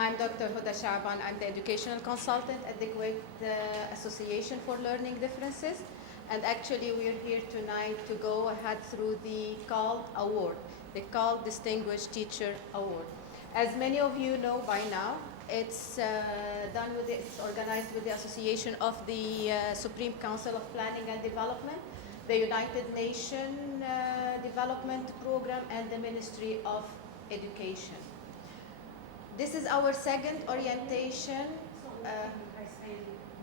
I'm Dr.هدى شعبان. I'm the educational consultant at the Kuwait Association for Learning Differences. And actually we're here tonight to go ahead through the CALD Award, the CALD Distinguished Teacher Award. As many of you know by now, it's organized with the Association of the Supreme Council of Planning and Development, the United Nations Development Program, and the Ministry of Education. This is our second orientation.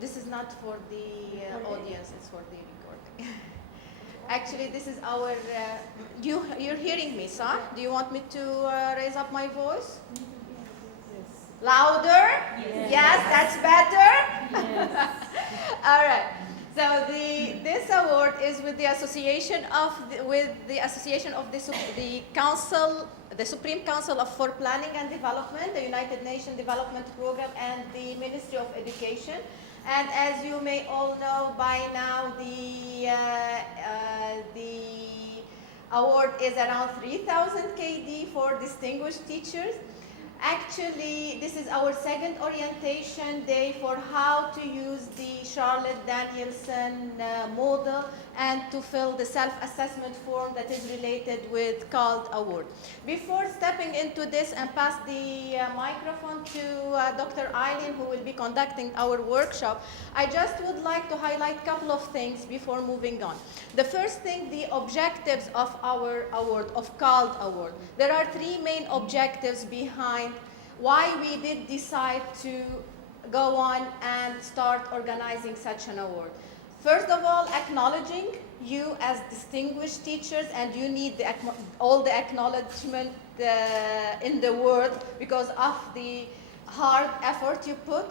This is not for the audience, it's for the recording. Actually, this is our, you're hearing me, sir? Do you want me to raise up my voice? Yes. Louder? Yes. Yes, that's better? Yes. All right. So this award is with the association of the council, the Supreme Council for Planning and Development, the United Nations Development Program, and the Ministry of Education. And as you may all know by now, the award is around 3,000 KD for distinguished teachers. Actually, this is our second orientation day for how to use the Charlotte Danielson model and to fill the self-assessment form that is related with CALD Award. Before stepping into this and pass the microphone to Dr. Eileen, who will be conducting our workshop, I just would like to highlight a couple of things before moving on. The first thing, the objectives of our award, of CALD Award. There are three main objectives behind why we did decide to go on and start organizing such an award. First of all, acknowledging you as distinguished teachers, and you need all the acknowledgement in the world because of the hard effort you put,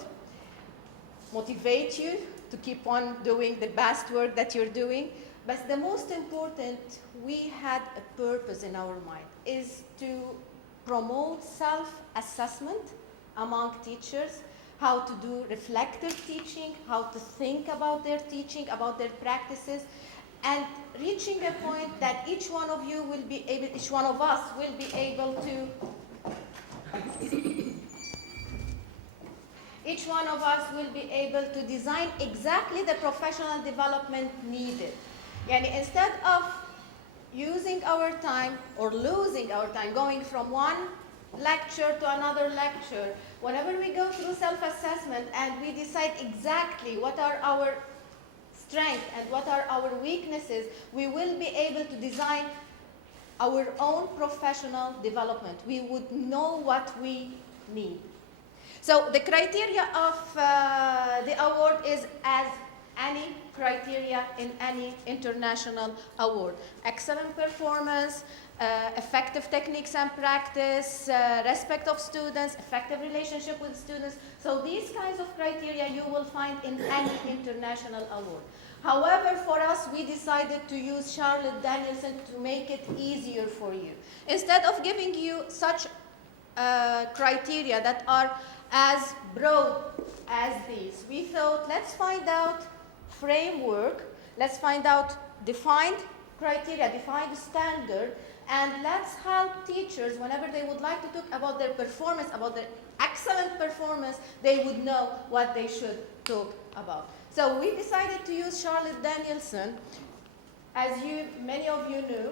motivate you to keep on doing the best work that you're doing. But the most important, we had a purpose in our mind, is to promote self-assessment among teachers, how to do reflective teaching, how to think about their teaching, about their practices, and reaching a point that each one of you will be able, each one of us will be able to, each one of us will be able to design exactly the professional development needed. Yani instead of using our time or losing our time going from one lecture to another lecture, whenever we go through self-assessment and we decide exactly what are our strengths and what are our weaknesses, we will be able to design our own professional development. We would know what we need. So the criteria of the award is as any criteria in any international award. Excellent performance, effective techniques and practice, respect of students, effective relationship with students. So these kinds of criteria you will find in any international award. However, for us, we decided to use Charlotte Danielson to make it easier for you. Instead of giving you such criteria that are as broad as these, we thought, let's find out framework, let's find out defined criteria, defined standard, and let's help teachers whenever they would like to talk about their performance, about their excellent performance, they would know what they should talk about. So we decided to use Charlotte Danielson. As many of you knew,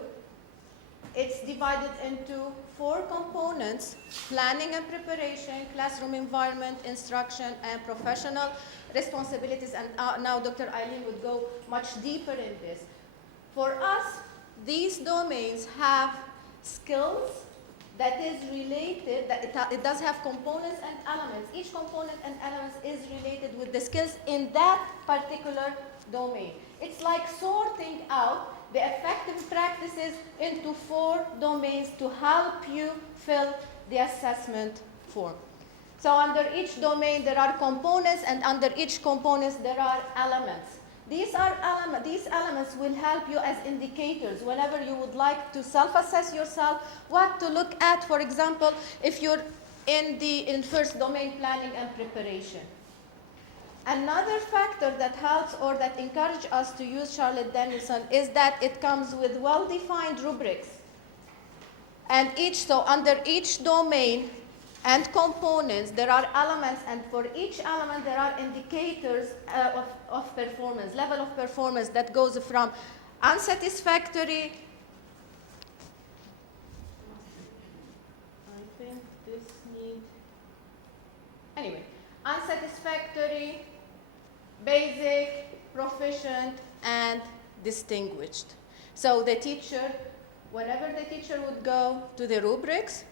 it's divided into 4 components: planning and preparation, classroom environment, instruction, and professional responsibilities. And now Dr. Eileen would go much deeper in this. For us, these domains have skills that is related, that it does have components and elements. Each component and element is related with the skills in that particular domain. It's like sorting out the effective practices into 4 domains to help you fill the assessment form. So under each domain there are components, and under each components there are elements. These elements will help you as indicators whenever you would like to self-assess yourself, what to look at, for example, if you're in first domain, planning and preparation. Another factor that helps or that encourages us to use Charlotte Danielson is that it comes with well-defined rubrics. And so under each domain, and components, there are elements, and for each element there are indicators of performance, level of performance that goes from unsatisfactory. I think this needs, anyway, unsatisfactory, basic, proficient, and distinguished. So the teacher, whenever the teacher would go to the rubrics,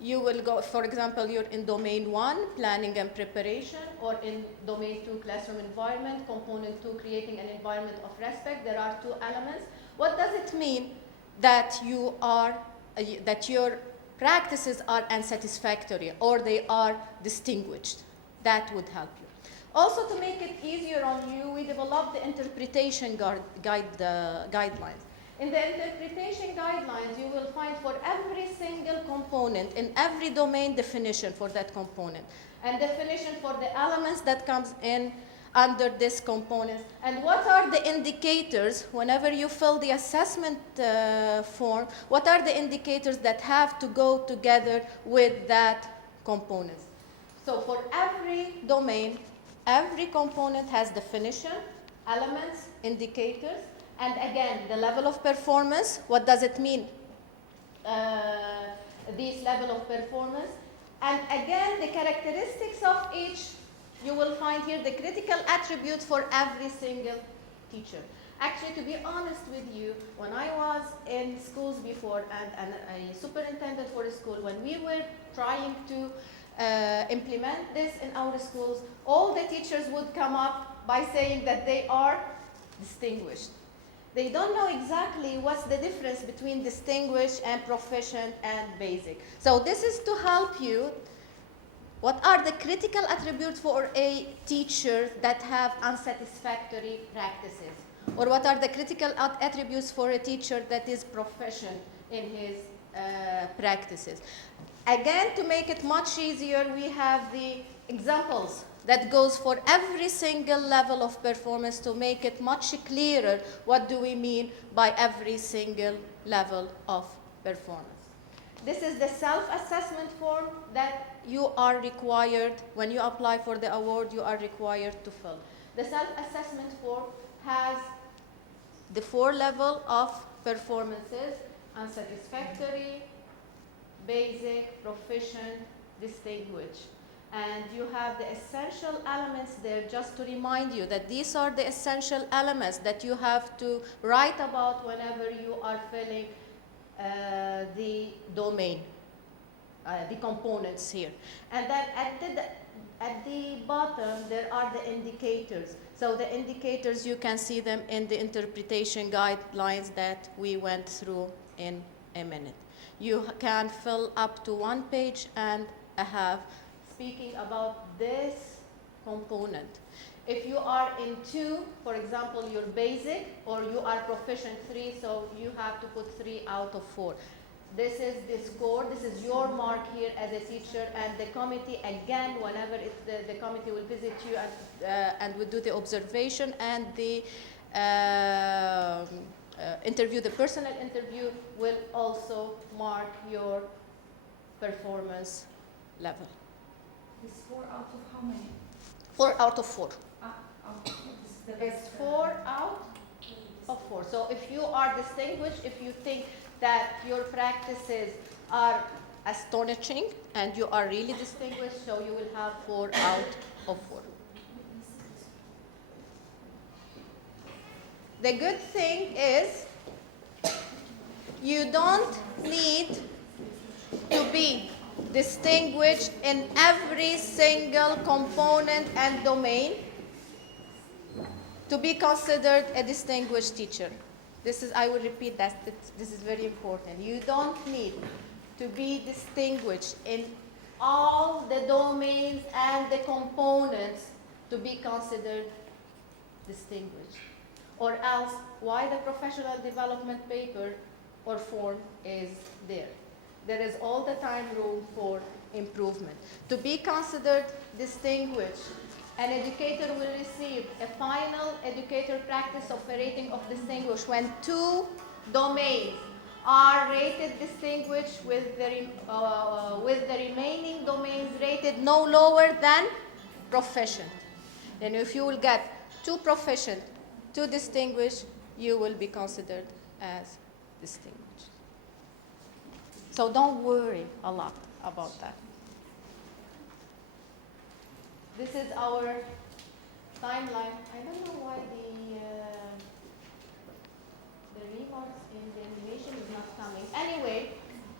you will go, for example, you're in domain 1, planning and preparation, or in domain 2, classroom environment, component 2, creating an environment of respect. There are 2 elements. What does it mean that that your practices are unsatisfactory or they are distinguished? That would help you. Also, to make it easier on you, we developed the interpretation guidelines. In the interpretation guidelines, you will find for every single component in every domain definition for that component, and definition for the elements that comes in under this component, and what are the indicators whenever you fill the assessment form, what are the indicators that have to go together with that component. So for every domain, every component has definition, elements, indicators, and again, the level of performance. What does it mean, this level of performance? And again, the characteristics of each, you will find here the critical attributes for every single teacher. Actually, to be honest with you, when I was in schools before and a superintendent for a school, when we were trying to implement this in our schools, all the teachers would come up by saying that they are distinguished. They don't know exactly what's the difference between distinguished and proficient and basic. So this is to help you. What are the critical attributes for a teacher that have unsatisfactory practices? Or what are the critical attributes for a teacher that is proficient in his practices? Again, to make it much easier, we have the examples that goes for every single level of performance to make it much clearer what do we mean by every single level of performance. This is the self-assessment form that you are required, when you apply for the award, you are required to fill. The self-assessment form has the 4 levels of performances: unsatisfactory, basic, proficient, distinguished. And you have the essential elements there just to remind you that these are the essential elements that you have to write about whenever you are filling the domain, the components here. And then at the bottom, there are the indicators. So the indicators, you can see them in the interpretation guidelines that we went through in a minute. You can fill up to 1 page and a half speaking about this component. If you are in 2, for example, you're basic, or you are proficient 3, so you have to put 3 out of 4. This is the score. This is your mark here as a teacher, and the committee, again, whenever the committee will visit you and will do the observation and the interview, the personal interview, will also mark your performance level. It's 4 out of how many? 4 out of 4. This is the It's best. 4 out of 4. So if you are distinguished, if you think that your practices are astonishing and you are really distinguished, so you will have 4 out of 4. The good thing is you don't need to be distinguished in every single component and domain to be considered a distinguished teacher. I will repeat that, this is very important. You don't need to be distinguished in all the domains and the components to be considered distinguished. Or else, why the professional development paper or form is there? There is all the time room for improvement. To be considered distinguished, an educator will receive a final educator practice of a rating of distinguished when 2 domains are rated distinguished with the remaining domains rated no lower than proficient. And if you will get 2 proficient, 2 distinguished, you will be considered as distinguished. So don't worry a lot about that. This is our timeline. I don't know why the remarks in the animation is not coming. Anyway,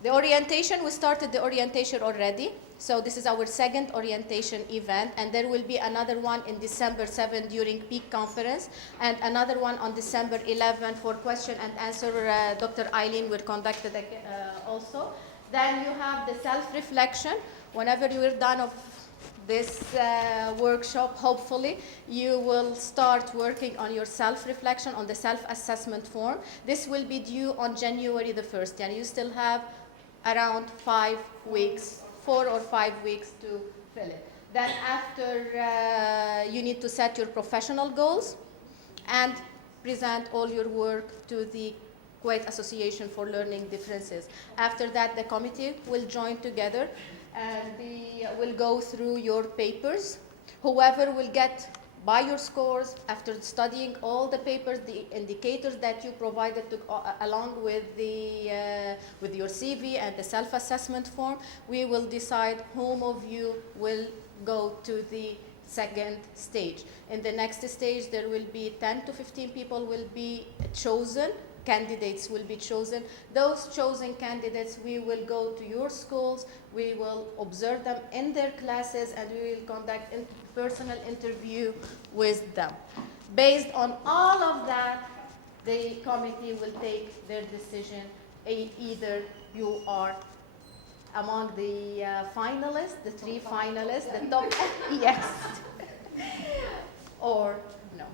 the orientation, we started the orientation already. So this is our second orientation event, and there will be another one in December 7 during peak conference, and another one on December 11 for question and answer. Dr. Eileen will conduct it also. Then you have the self-reflection. Whenever you are done of this workshop, hopefully, you will start working on your self-reflection, on the self-assessment form. This will be due on January the 1st, and you still have around 5 weeks, 4 or 5 weeks to fill it. Then after, you need to set your professional goals and present all your work to the Kuwait Association for Learning Differences. After that, the committee will join together and will go through your papers. Whoever will get by your scores after studying all the papers, the indicators that you provided along with your CV and the self-assessment form, we will decide whom of you will go to the second stage. In the next stage, there will be 10 to 15 people will be chosen. Candidates will be chosen. Those chosen candidates, we will go to your schools, we will observe them in their classes, and we will conduct a personal interview with them. Based on all of that, the committee will take their decision. Either you are among the finalists, the 3 finalists, the top, yes, or no.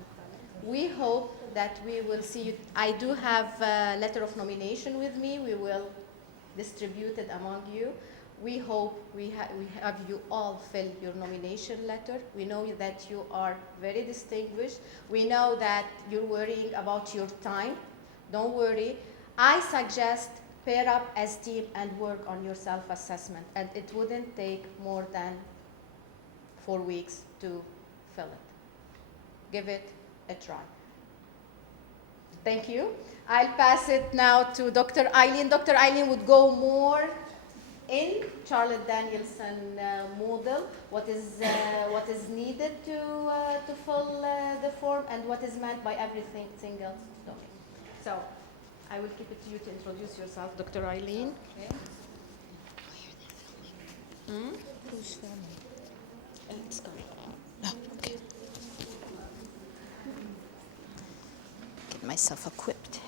We hope that we will see you. I do have a letter of nomination with me. We will distribute it among you. We hope we have you all fill your nomination letter. We know that you are very distinguished. We know that you're worrying about your time. Don't worry. I suggest pair up as team and work on your self-assessment, and it wouldn't take more than 4 weeks to fill it. Give it a try. Thank you. I'll pass it now to Dr. Eileen. Dr. Eileen would go more in Charlotte Danielson model, what is needed to fill the form and what is meant by everything single domain. So I will keep it to you to introduce yourself, Dr. Eileen. Okay. Who's filming? Let's go. Oh, okay. Get myself equipped.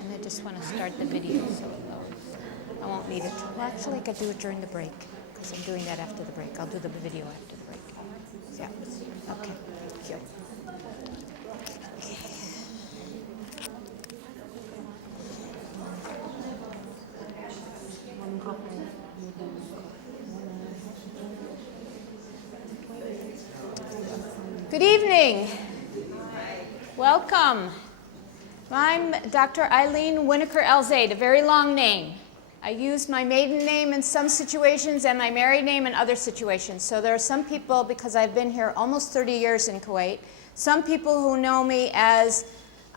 And I just want to start the video so I won't need it. Well, actually, I could do it during the break because I'm doing that after the break. I'll do the video after the break. Yeah. Okay. Here. Good evening. Welcome. I'm Dr. Eileen Winokur-Alzaid, a very long name. I use my maiden name in some situations and my married name in other situations. So there are some people, because I've been here almost 30 years in Kuwait, some people who know me as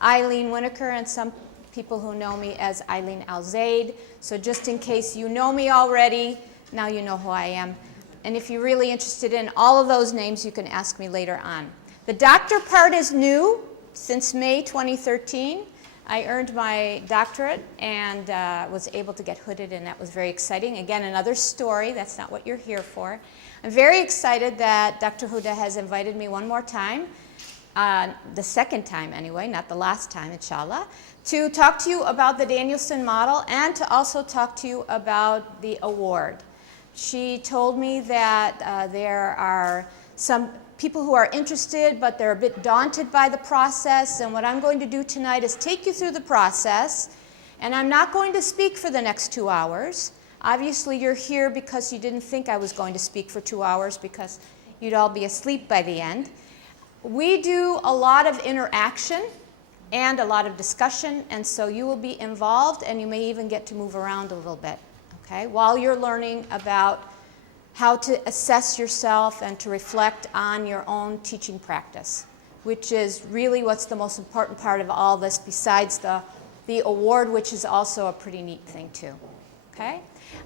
Eileen Winokur and some people who know me as Eileen Alzaid. So just in case you know me already, now you know who I am. And if you're really interested in all of those names, you can ask me later on. The doctor part is new. Since May 2013, I earned my doctorate and was able to get hooded, and that was very exciting. Again, another story. That's not what you're here for. I'm very excited that Dr. Huda has invited me one more time, the second time anyway, not the last time, inshallah, to talk to you about the Danielson model and to also talk to you about the award. She told me that there are some people who are interested, but they're a bit daunted by the process. And what I'm going to do tonight is take you through the process. And I'm not going to speak for the next 2 hours. Obviously, you're here because you didn't think I was going to speak for 2 hours because you'd all be asleep by the end. We do a lot of interaction and a lot of discussion, and so you will be involved and you may even get to move around a little bit, okay, while you're learning about how to assess yourself and to reflect on your own teaching practice, which is really what's the most important part of all this besides the award, which is also a pretty neat thing too, okay?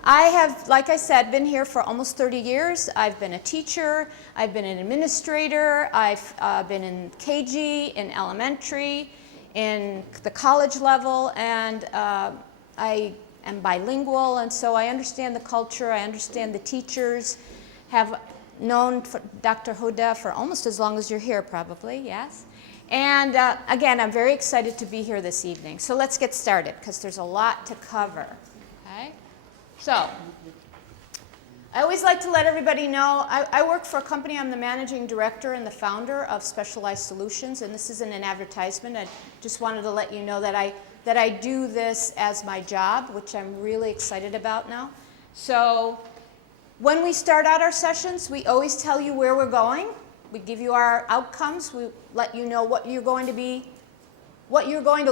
I have, like I said, been here for almost 30 years. I've been a teacher, I've been an administrator, I've been in KG, in elementary, in the college level, and I am bilingual, and so I understand the culture, I understand the teachers, have known Dr.Hudda for almost as long as you're here probably, yes? And again, I'm very excited to be here this evening. So let's get started, because there's a lot to cover, okay? So, I always like to let everybody know, I work for a company, I'm the managing director and the founder of Specialized Solutions, and this isn't an advertisement, I just wanted to let you know that I do this as my job, which I'm really excited about now. So, when we start out our sessions, we always tell you where we're going, we give you our outcomes, we let you know what you're going to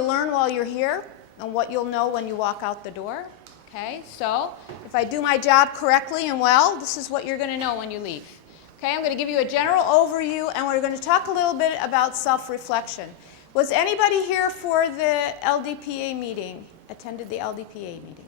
learn while you're here, and what you'll know when you walk out the door. Okay, so if I do my job correctly and well, this is what you're going to know when you leave. Okay, I'm going to give you a general overview, and we're going to talk a little bit about self-reflection. Was anybody here for the LDPA meeting? Attended the LDPA meeting?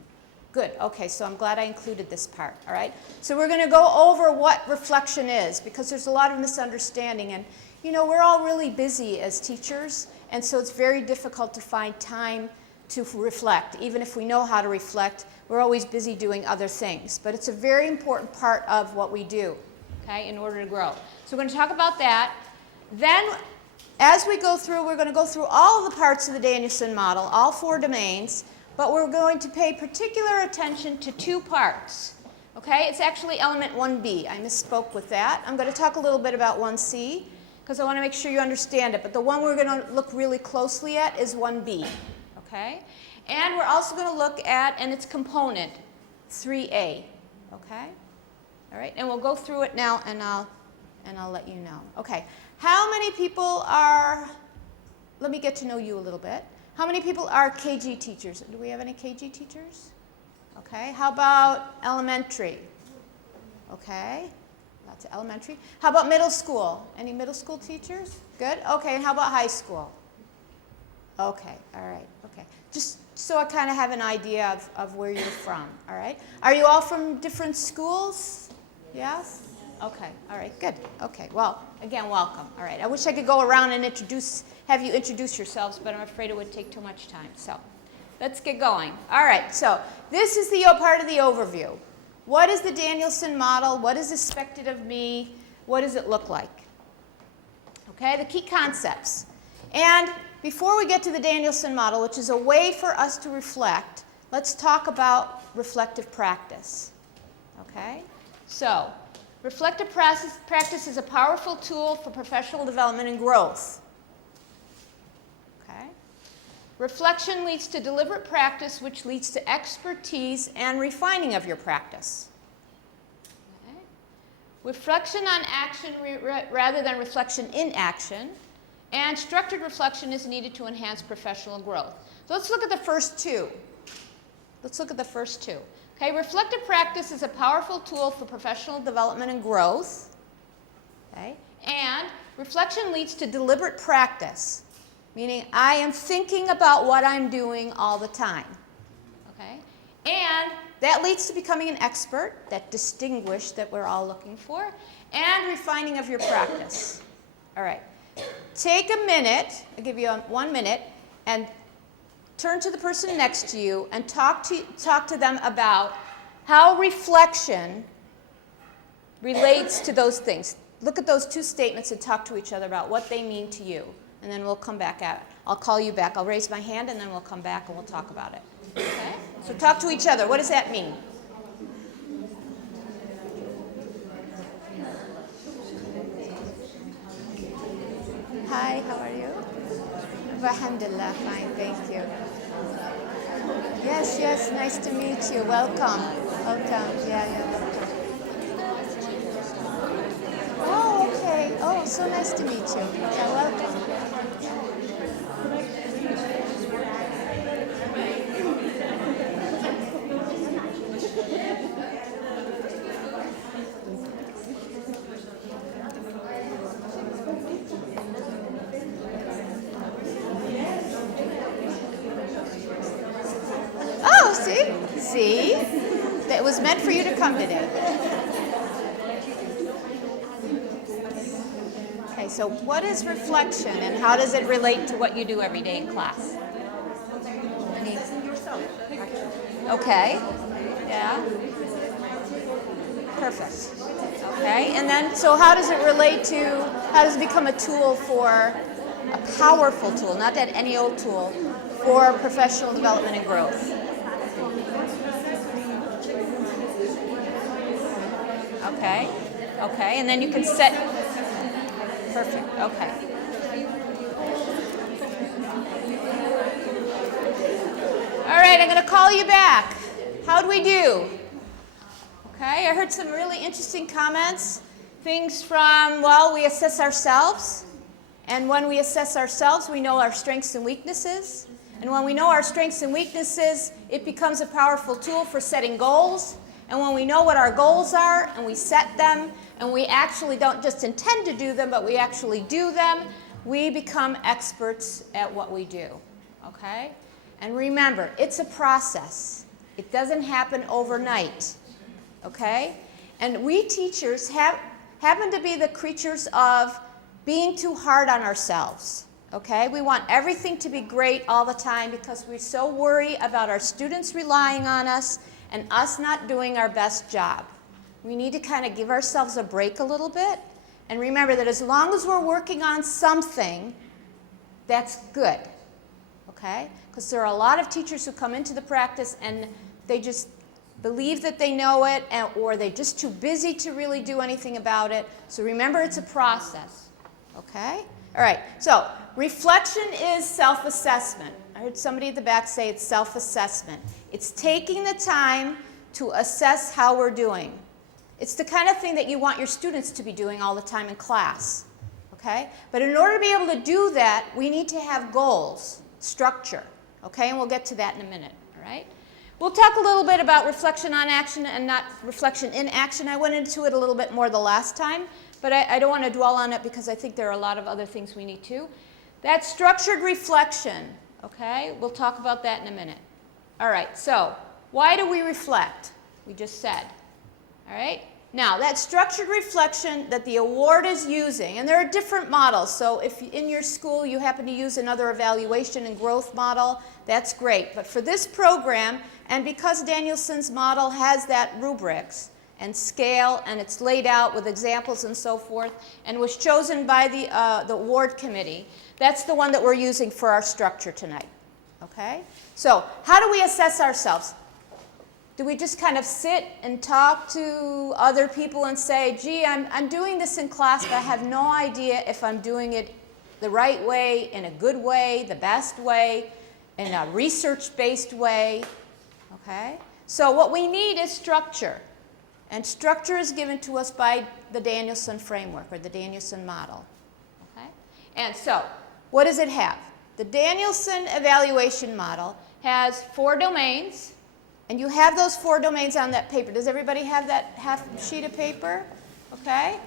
Good, okay, so I'm glad I included this part, all right? So we're going to go over what reflection is, because there's a lot of misunderstanding, and you know, we're all really busy as teachers, and so it's very difficult to find time to reflect. Even if we know how to reflect, we're always busy doing other things. But it's a very important part of what we do, okay, in order to grow. So we're going to talk about that. Then, as we go through, we're going to go through all of the parts of the Danielson model, all 4 domains, but we're going to pay particular attention to 2 parts, okay? It's actually element 1B. I misspoke with that. I'm going to talk a little bit about 1C, because I want to make sure you understand it. But the one we're going to look really closely at is 1B. Okay? And we're also going to look at, and its component, 3A. Okay? All right? And we'll go through it now, and I'll let you know. Okay. How many people are, let me get to know you a little bit. How many people are KG teachers? Do we have any KG teachers? Okay. How about elementary? Okay. Lots of elementary. How about middle school? Any middle school teachers? Good. Okay. And how about high school? Okay, all right, okay. Just so I kind of have an idea of where you're from, all right? Are you all from different schools? Yes? Okay, all right, good. Okay, well, again, welcome. All right, I wish I could go around and have you introduce yourselves, but I'm afraid it would take too much time. So let's get going. All right, so this is the part of the overview. What is the Danielson model? What is expected of me? What does it look like? Okay, the key concepts. And before we get to the Danielson model, which is a way for us to reflect, let's talk about reflective practice. Okay? So, reflective practice is a powerful tool for professional development and growth. Okay? Reflection leads to deliberate practice, which leads to expertise and refining of your practice. Okay? Reflection on action rather than reflection in action. And structured reflection is needed to enhance professional growth. So let's look at the first 2. Let's look at the first 2. Okay, reflective practice is a powerful tool for professional development and growth. Okay, and reflection leads to deliberate practice, meaning I am thinking about what I'm doing all the time. Okay, and that leads to becoming an expert, that distinguish that we're all looking for, and refining of your practice. All right. Take a minute, I'll give you 1 minute, and turn to the person next to you and talk to them about how reflection relates to those things. Look at those 2 statements and talk to each other about what they mean to you. And then we'll come back at it. I'll call you back. I'll raise my hand, and then we'll come back and we'll talk about it. Okay? So talk to each other. What does that mean? Hi, how are you? Alhamdulillah, fine, thank you. Yes, yes, nice to meet you. Welcome. Welcome. Yeah, welcome. Oh, okay. Oh, so nice to meet you. Yeah, welcome. meant for you to come today. Okay, so what is reflection and how does it relate to what you do every day in class? Okay, yeah. Perfect. Okay, and then, so how does it relate to, how does it become a tool for, a powerful tool, not that any old tool, for professional development and growth? Okay, okay, and then you can set, perfect, okay. All right, I'm going to call you back. How'd we do? Okay, I heard some really interesting comments. Things from, well, we assess ourselves. And when we assess ourselves, we know our strengths and weaknesses. And when we know our strengths and weaknesses, it becomes a powerful tool for setting goals. And when we know what our goals are and we set them, and we actually don't just intend to do them, but we actually do them, we become experts at what we do. Okay? And remember, it's a process. It doesn't happen overnight. Okay? And we teachers happen to be the creatures of being too hard on ourselves. Okay? We want everything to be great all the time because we so worry about our students relying on us and us not doing our best job. We need to kind of give ourselves a break a little bit and remember that as long as we're working on something, that's good. Okay? Because there are a lot of teachers who come into the practice and they just believe that they know it, or they're just too busy to really do anything about it. So remember, it's a process. Okay? All right. So reflection is self-assessment. I heard somebody at the back say it's self-assessment. It's taking the time to assess how we're doing. It's the kind of thing that you want your students to be doing all the time in class. Okay? But in order to be able to do that, we need to have goals, structure. Okay? And we'll get to that in a minute. All right? We'll talk a little bit about reflection on action and not reflection in action. I went into it a little bit more the last time, but I don't want to dwell on it because I think there are a lot of other things we need to. That's structured reflection, okay? We'll talk about that in a minute. All right, so why do we reflect? We just said, all right? Now, that structured reflection that the award is using, and there are different models, so if in your school you happen to use another evaluation and growth model, that's great. But for this program, and because Danielson's model has that rubrics and scale, and it's laid out with examples and so forth, and was chosen by the award committee, that's the one that we're using for our structure tonight, okay? So how do we assess ourselves? Do we just kind of sit and talk to other people and say, gee, I'm doing this in class, but I have no idea if I'm doing it the right way, in a good way, the best way, in a research-based way, okay? So what we need is structure. And structure is given to us by the Danielson framework or the Danielson model, okay? And so what does it have? The Danielson evaluation model has 4 domains. And you have those 4 domains on that paper. Does everybody have that half sheet of paper? Okay?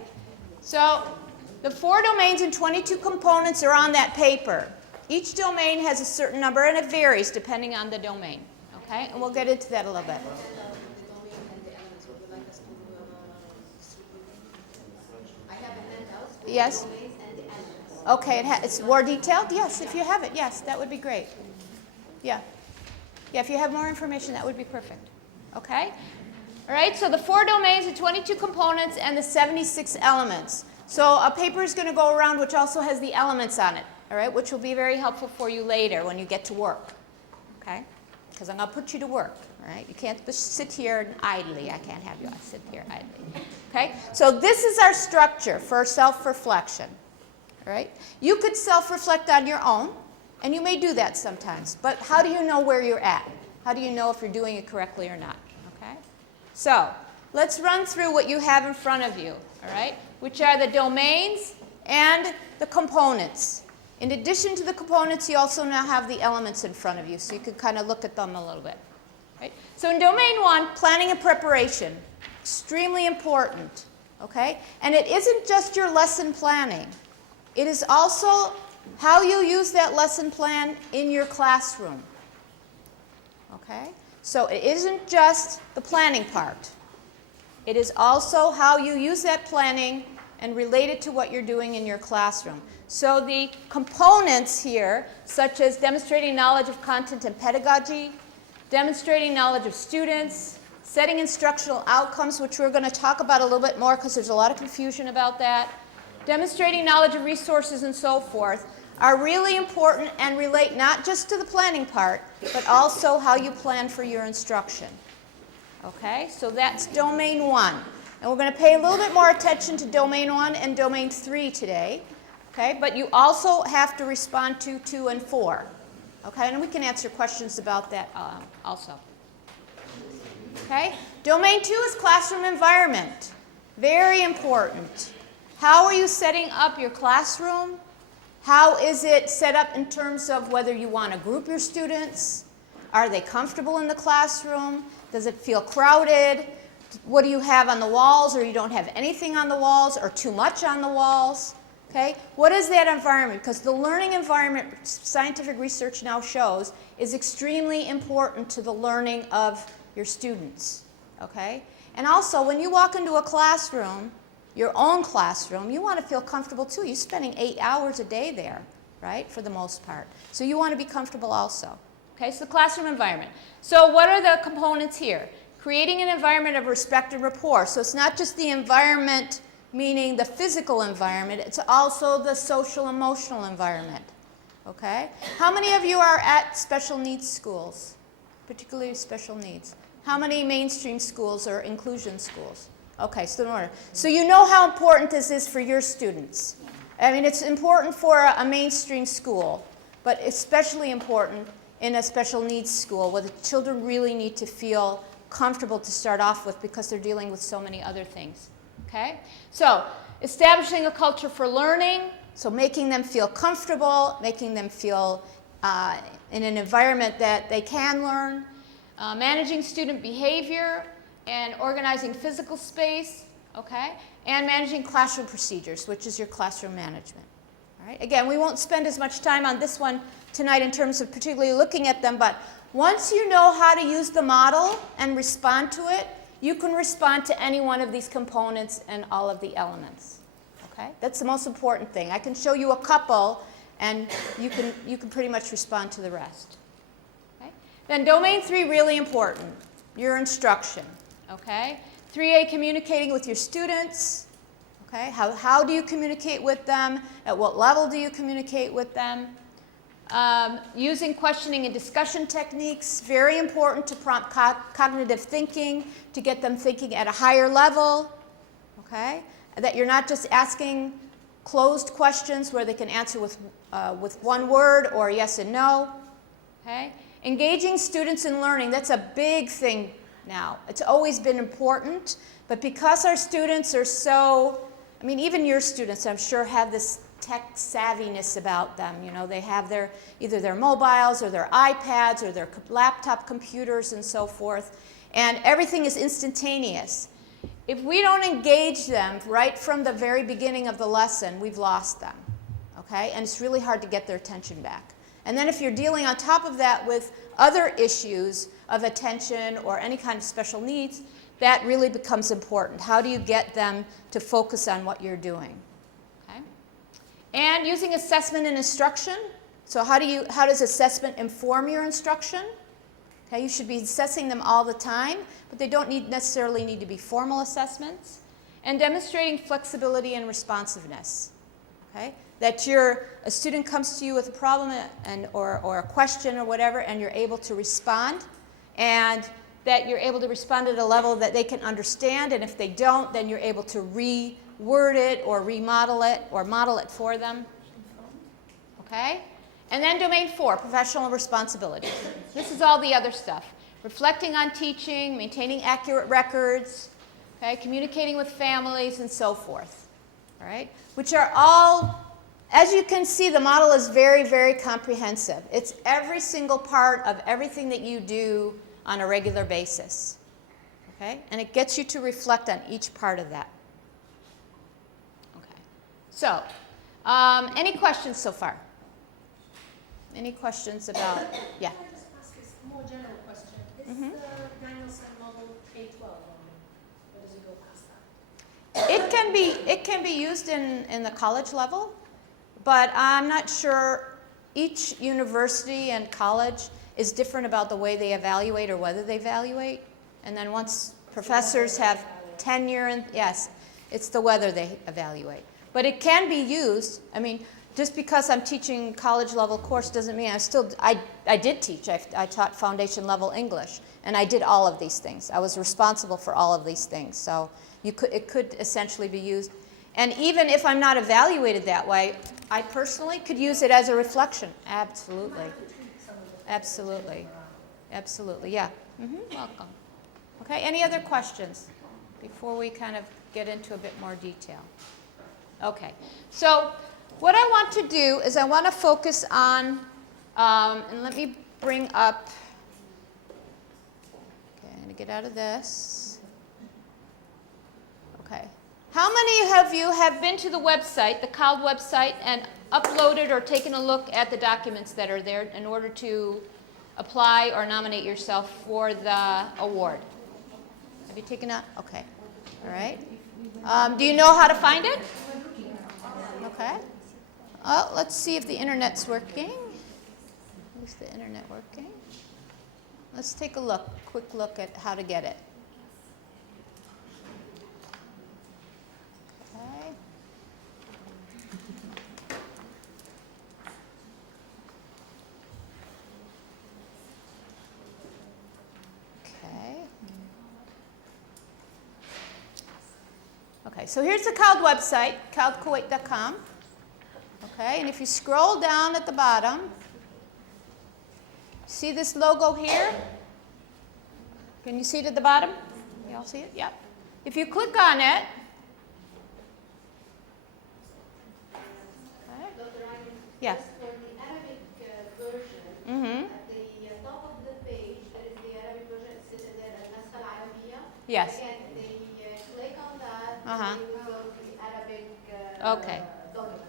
So the 4 domains and 22 components are on that paper. Each domain has a certain number, and it varies depending on the domain. Okay? And we'll get into that a little bit. Yes? Okay, it's more detailed? Yes, if you have it. Yes, that would be great. Yeah. Yeah, if you have more information, that would be perfect. Okay? All right, so the 4 domains, the 22 components, and the 76 elements. So a paper is going to go around which also has the elements on it, all right, which will be very helpful for you later when you get to work. Okay? Because I'm going to put you to work, all right? You can't just sit here idly. I can't have you sit here idly. Okay? So this is our structure for self-reflection. All right? You could self-reflect on your own. And you may do that sometimes, but how do you know where you're at? How do you know if you're doing it correctly or not? Okay? So let's run through what you have in front of you, all right? Which are the domains and the components. In addition to the components, you also now have the elements in front of you, so you can kind of look at them a little bit. Right? So in domain 1, planning and preparation, extremely important. Okay? And it isn't just your lesson planning. It is also how you use that lesson plan in your classroom. Okay? So it isn't just the planning part. It is also how you use that planning and relate it to what you're doing in your classroom. So the components here, such as demonstrating knowledge of content and pedagogy, demonstrating knowledge of students, setting instructional outcomes, which we're going to talk about a little bit more because there's a lot of confusion about that, demonstrating knowledge of resources and so forth, are really important and relate not just to the planning part, but also how you plan for your instruction. Okay, so that's domain 1. And we're going to pay a little bit more attention to domain 1 and domain 3 today. Okay, but you also have to respond to 2 and 4. Okay, and we can answer questions about that also. Okay, domain 2 is classroom environment. Very important. How are you setting up your classroom? How is it set up in terms of whether you want to group your students? Are they comfortable in the classroom? Does it feel crowded? What do you have on the walls, or you don't have anything on the walls, or too much on the walls? Okay? What is that environment? Because the learning environment, scientific research now shows, is extremely important to the learning of your students. Okay? And also, when you walk into a classroom, your own classroom, you want to feel comfortable too. You're spending 8 hours a day there, right, for the most part. So you want to be comfortable also. Okay, so the classroom environment. So what are the components here? Creating an environment of respect and rapport. So it's not just the environment, meaning the physical environment, it's also the social emotional environment. Okay? How many of you are at special needs schools, particularly special needs? How many mainstream schools or inclusion schools? Okay, so in order. So you know how important this is for your students. I mean, it's important for a mainstream school, but especially important in a special needs school where the children really need to feel comfortable to start off with because they're dealing with so many other things. Okay? So, establishing a culture for learning, so making them feel comfortable, making them feel in an environment that they can learn, managing student behavior, and organizing physical space, okay? And managing classroom procedures, which is your classroom management. All right? Again, we won't spend as much time on this one tonight in terms of particularly looking at them, but once you know how to use the model and respond to it, you can respond to any one of these components and all of the elements. Okay? That's the most important thing. I can show you a couple, and you can pretty much respond to the rest. Okay? Then domain 3, really important, your instruction. Okay? 3A, communicating with your students. Okay? How do you communicate with them? At what level do you communicate with them? Using questioning and discussion techniques, very important to prompt cognitive thinking, to get them thinking at a higher level. Okay? That you're not just asking closed questions where they can answer with one word or yes and no. Okay? Engaging students in learning, that's a big thing now. It's always been important, but because our students are so, I mean, even your students, I'm sure, have this tech savviness about them. You know, they have either their mobiles or their iPads or their laptop computers and so forth, and everything is instantaneous. If we don't engage them right from the very beginning of the lesson, we've lost them, okay? And it's really hard to get their attention back. And then if you're dealing on top of that with other issues of attention or any kind of special needs, that really becomes important. How do you get them to focus on what you're doing? Okay? And using assessment and instruction. So how does assessment inform your instruction? Okay, you should be assessing them all the time, but they don't necessarily need to be formal assessments. And demonstrating flexibility and responsiveness. Okay? That a student comes to you with a problem or a question or whatever, and you're able to respond, and that you're able to respond at a level that they can understand, and if they don't, then you're able to reword it or remodel it or model it for them. Okay? And then domain 4, professional responsibility. This is all the other stuff. Reflecting on teaching, maintaining accurate records, okay, communicating with families, and so forth. All right? Which are all, as you can see, the model is very, very comprehensive. It's every single part of everything that you do on a regular basis. Okay? And it gets you to reflect on each part of that. Okay. So, any questions so far? Any questions about, yeah? Can I just ask this more general question? Is the Danielson model K-12 only? Or does it go can be used in the college level, but I'm not sure each university and college is different about the way they evaluate or whether they evaluate. And then once professors have tenure, and yes, it's the whether they evaluate. But it can be used. I mean, just because I'm teaching college level course doesn't mean I did teach. I taught foundation level English, and I did all of these things. I was responsible for all of these things. So it could essentially be used. And even if I'm not evaluated that way, I personally could use it as a reflection. Absolutely. Absolutely. Absolutely, yeah. Welcome. Okay, any other questions before we kind of get into a bit more detail? Okay, so what I want to do is I want to focus on, and let me bring up, okay, I'm going to get out of this. Okay. How many of you have been to the website, the CALD website, and uploaded or taken a look at the documents that are there in order to apply or nominate yourself for the award? Have you taken that? Okay. All right. Do you know how to find it? Okay. Let's see if the internet's working. Is the internet working? Let's take a quick look at how to get it. Okay. Okay. Okay, so here's the CALD website, caldkuwait.com. Okay, and if you scroll down at the bottom, see this logo here? Can you see it at the bottom? You all see it? Yep. If you click on it, okay. Yes. For the Arabic version, Mm-hmm. at the top of the page, there is the Arabic version stated there, Al-Nasqa Al-Arabiyya. Yes. Again, they click on that, Uh-huh. and they will go to the Arabic Okay. documents.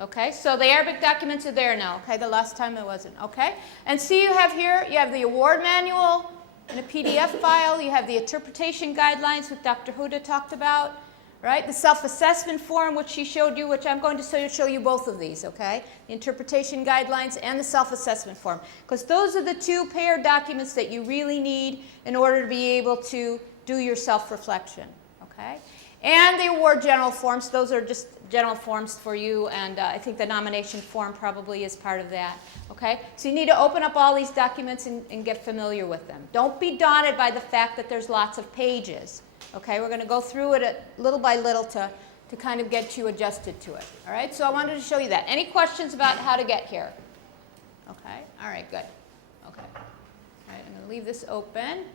Okay, so the Arabic documents are there now. Okay, the last time it wasn't. Okay, and see you have here, you have the award manual in a PDF file. You have the interpretation guidelines, which Dr. Huda talked about, right? The self-assessment form, which she showed you, which I'm going to show you both of these, okay? The interpretation guidelines and the self-assessment form, because those are the two paired documents that you really need in order to be able to do your self-reflection, okay? And the award general forms, those are just general forms for you, and I think the nomination form probably is part of that, okay? So you need to open up all these documents and get familiar with them. Don't be daunted by the fact that there's lots of pages, okay? We're going to go through it little by little to kind of get you adjusted to it, all right? So I wanted to show you that. Any questions about how to get here? Okay, all right, good. Okay, all right, I'm going to leave this open.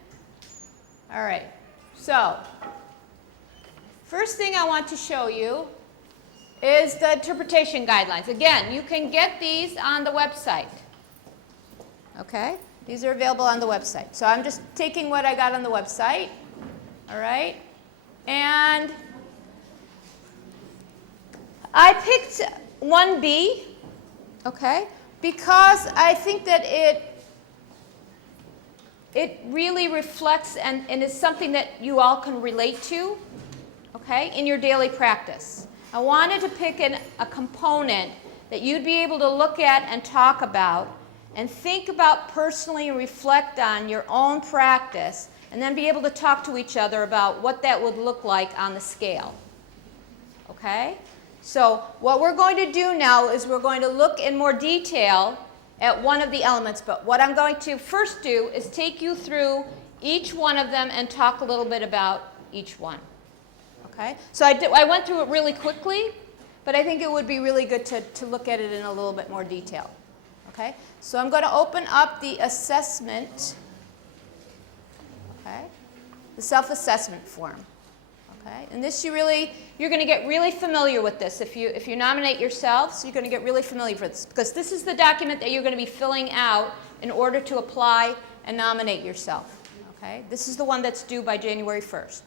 All right, so first thing I want to show you is the interpretation guidelines. Again, you can get these on the website. Okay? These are available on the website. So I'm just taking what I got on the website. All right? And I picked 1B, okay, because I think that it really reflects and is something that you all can relate to, okay, in your daily practice. I wanted to pick a component that you'd be able to look at and talk about and think about personally and reflect on your own practice, and then be able to talk to each other about what that would look like on the scale. Okay? So what we're going to do now is we're going to look in more detail at one of the elements, but what I'm going to first do is take you through each one of them and talk a little bit about each one. Okay? So I went through it really quickly, but I think it would be really good to look at it in a little bit more detail. Okay? So I'm going to open up the assessment, okay? The self-assessment form. Okay? And this you're going to get really familiar with this. If you nominate yourselves, you're going to get really familiar with this, because this is the document that you're going to be filling out in order to apply and nominate yourself. Okay? This is the one that's due by January 1st.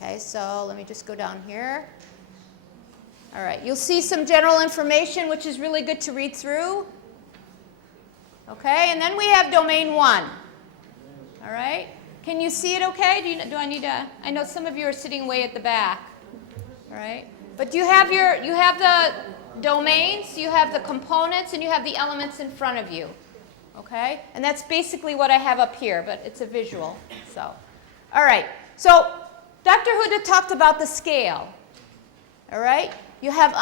Okay, so let me just go down here. All right, you'll see some general information, which is really good to read through. Okay, and then we have domain 1. All right, can you see it okay? Do I need to? I know some of you are sitting way at the back. All right? But you have the domains, you have the components, and you have the elements in front of you. Okay? And that's basically what I have up here, but it's a visual. So, all right. So, Dr. Huda talked about the scale. All right? You have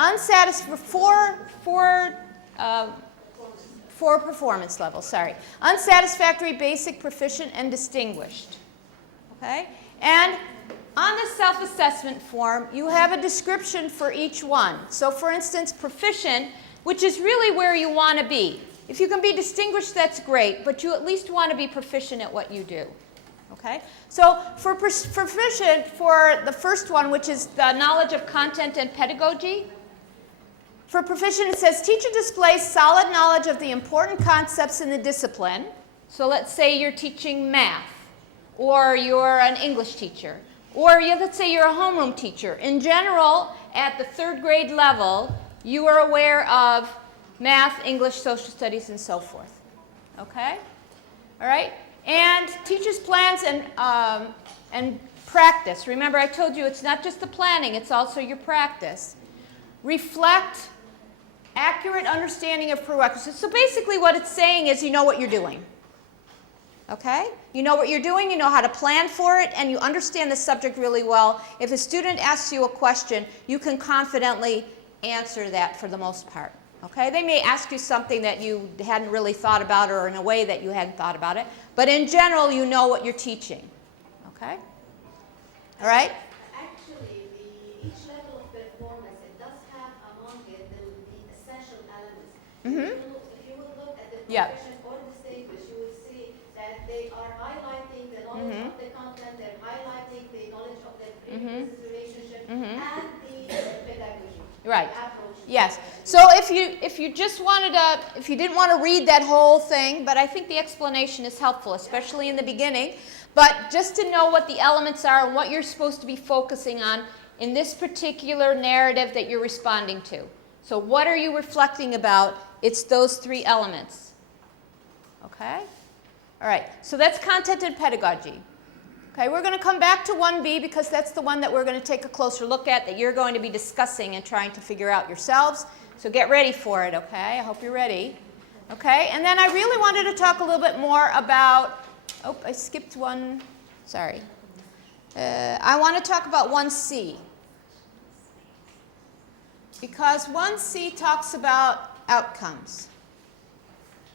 four performance levels, sorry. Unsatisfactory, basic, proficient, and distinguished. Okay? And on the self-assessment form, you have a description for each one. So for instance, proficient, which is really where you want to be. If you can be distinguished, that's great, but you at least want to be proficient at what you do. Okay? So for proficient, for the first one, which is the knowledge of content and pedagogy, for proficient it says, teacher displays solid knowledge of the important concepts in the discipline. So let's say you're teaching math, or you're an English teacher, or let's say you're a homeroom teacher. In general, at the 3rd grade level, you are aware of math, English, social studies, and so forth. Okay? All right? And teachers' plans and practice. Remember, I told you it's not just the planning, it's also your practice. Reflect accurate understanding of prerequisites. So basically what it's saying is you know what you're doing. Okay? You know what you're doing, you know how to plan for it, and you understand the subject really well. If a student asks you a question, you can confidently answer that for the most part. Okay? They may ask you something that you hadn't really thought about or in a way that you hadn't thought about it, but in general, you know what you're teaching. Okay? All right? Actually, each level of performance, it does have among it the essential elements. If you would look at the proficient or distinguished, you will see that they are highlighting the knowledge of the content, they're highlighting the knowledge of the previous relationship, and the pedagogy. Right. The approach. Yes. So if you just wanted to, if you didn't want to read that whole thing, but I think the explanation is helpful, especially in the beginning, but just to know what the elements are and what you're supposed to be focusing on in this particular narrative that you're responding to. So what are you reflecting about? It's those 3 elements. Okay? All right. So that's content and pedagogy. Okay, we're going to come back to 1B because that's the one that we're going to take a closer look at, that you're going to be discussing and trying to figure out yourselves. So get ready for it, okay? I hope you're ready. Okay, and then I really wanted to talk a little bit more about, oh, I skipped one, sorry. I want to talk about 1C. Because 1C talks about outcomes.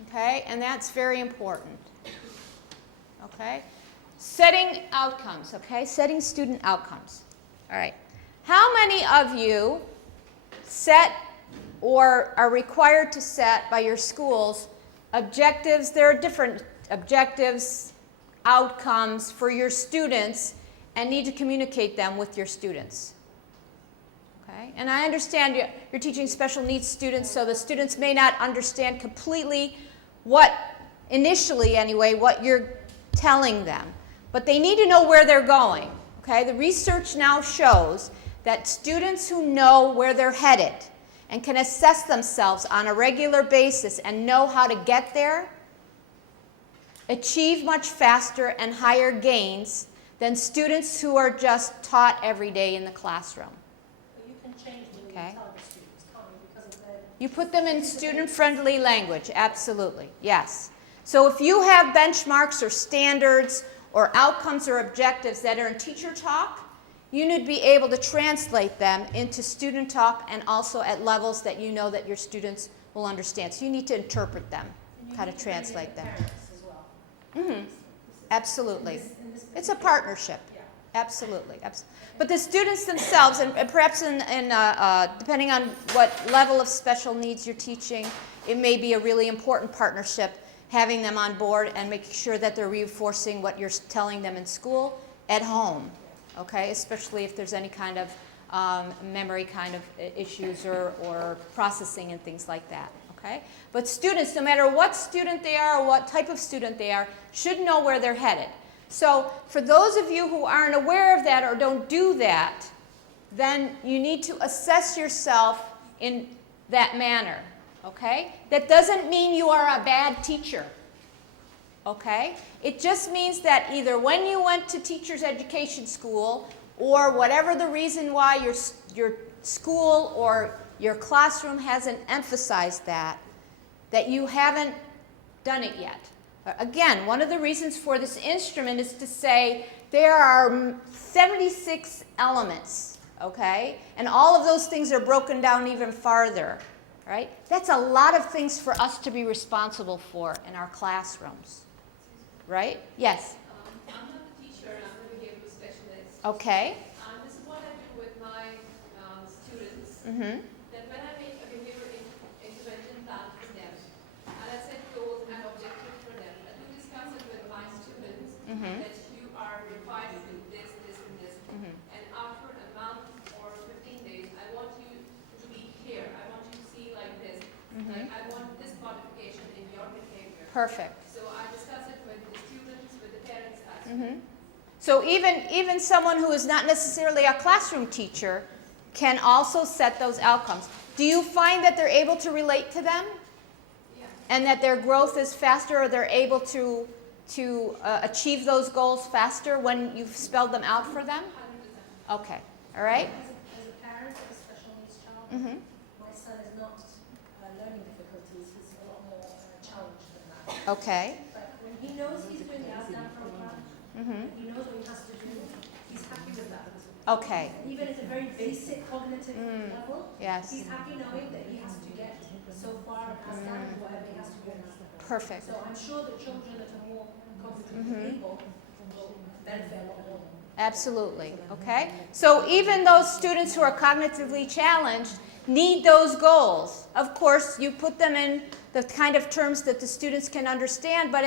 Okay, and that's very important. Okay? Setting outcomes, okay? Setting student outcomes. All right. How many of you set or are required to set by your schools objectives? There are different objectives, outcomes for your students, and need to communicate them with your students. Okay? And I understand you're teaching special needs students, so the students may not understand completely what, initially anyway, what you're telling them. But they need to know where they're going. Okay? The research now shows that students who know where they're headed and can assess themselves on a regular basis and know how to get there achieve much faster and higher gains than students who are just taught every day in the classroom. But you can change when you tell the students, Tommy, because of that. You put them in student-friendly language, absolutely, yes. So if you have benchmarks or standards or outcomes or objectives that are in teacher talk, you need to be able to translate them into student talk and also at levels that you know that your students will understand. So you need to interpret them, how to translate them. Absolutely. It's a partnership. Absolutely. But the students themselves, and perhaps depending on what level of special needs you're teaching, it may be a really important partnership, having them on board and making sure that they're reinforcing what you're telling them in school at home, okay? Especially if there's any kind of memory kind of issues or processing and things like that, okay? But students, no matter what student they are or what type of student they are, should know where they're headed. So for those of you who aren't aware of that or don't do that, then you need to assess yourself in that manner. Okay? That doesn't mean you are a bad teacher. Okay? It just means that either when you went to teacher's education school or whatever the reason why your your school or your classroom hasn't emphasized that you haven't done it yet. Again, one of the reasons for this instrument is to say there are 76 elements, okay? And all of those things are broken down even farther, right? That's a lot of things for us to be responsible for in our classrooms, right? Yes? I'm not a teacher, I'm a behavioral specialist. Okay. This is what I do with my students. Mm-hmm. That when I make a behavior intervention plan for them, and I set goals and objectives for them, I do discuss it with my students that you are required to do this, this, and this. And after a month or 15 days, I want you to be here. I want you to see like this. Like I want this modification in your behavior. Perfect. So I discuss it with the students, with the parents as well. So even someone who is not necessarily a classroom teacher can also set those outcomes. Do you find that they're able to relate to them? Yeah. And that their growth is faster, or they're able to achieve those goals faster when you've spelled them out for them? 100%. Okay. All right? As a parent of a special needs child, my son is not learning difficulties. He's a lot more challenged than that. Okay. But when he knows he's doing the ASDAN program, he knows what he has to do, he's happy with that. Okay. Even at a very basic cognitive level, Yes. he's happy knowing that he has to get so far in ASDAN, whatever he has to do in ASDAN. Perfect. So I'm sure that children that are more cognitively able will benefit a lot more. Absolutely. Okay? So even those students who are cognitively challenged need those goals. Of course, you put them in the kind of terms that the students can understand, but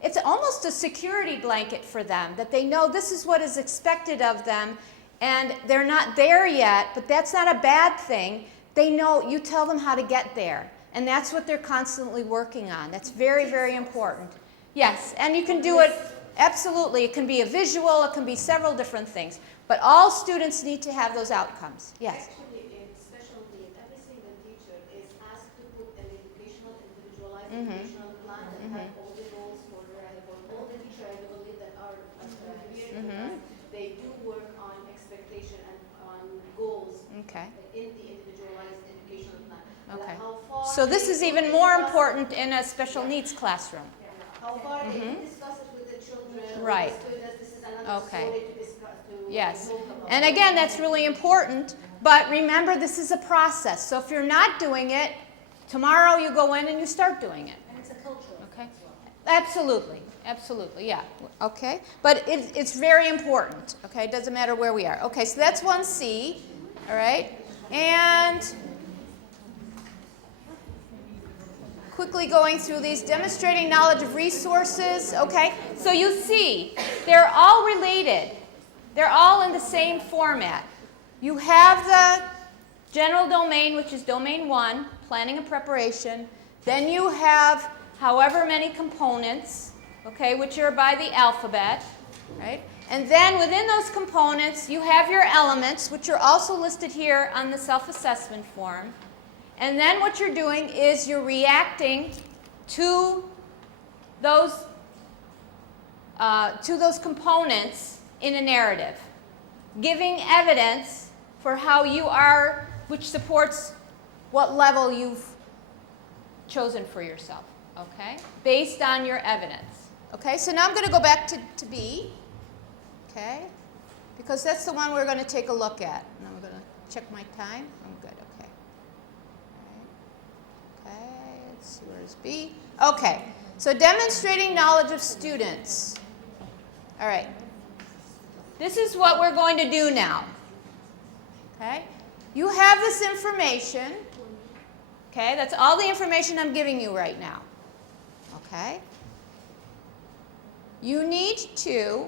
it's almost a security blanket for them, that they know this is what is expected of them, and they're not there yet, but that's not a bad thing. They know you tell them how to get there, and that's what they're constantly working on. That's very, very important. Yes, and you can do it, absolutely. It can be a visual, it can be several different things, but all students need to have those outcomes. Yes? Actually, in special need, every single teacher is asked to put an individualized educational plan that have all the goals for all the teachers. I believe that are here in the class. They do work on expectation and on goals Okay. in the individualized educational plan. Okay. How far So this they is do even more discuss- important in a special needs classroom. How far they do discuss it with the children, Right. with the students. This is another Okay. story to discuss. To Yes. talk about. And again, that's really important, but remember this is a process. So if you're not doing it, tomorrow you go in and you start doing it. And it's a cultural. Okay? Absolutely. Absolutely, yeah. Okay? But it's very important. Okay? It doesn't matter where we are. Okay, so that's 1C. All right? And quickly going through these, demonstrating knowledge of resources. Okay? So you see, they're all related. They're all in the same format. You have the general domain, which is domain 1, planning and preparation. Then you have however many components, okay, which are by the alphabet, right? And then within those components, you have your elements, which are also listed here on the self-assessment form. And then what you're doing is you're reacting to those components in a narrative, giving evidence for how you are, which supports what level you've chosen for yourself, okay, based on your evidence. Okay, so now I'm going to go back to B, okay, because that's the one we're going to take a look at. Now we're going to check my time. I'm good, okay. All right. Okay, let's see, where's B? Okay, so demonstrating knowledge of students. All right. This is what we're going to do now. Okay? You have this information. Okay? That's all the information I'm giving you right now. Okay? You need to,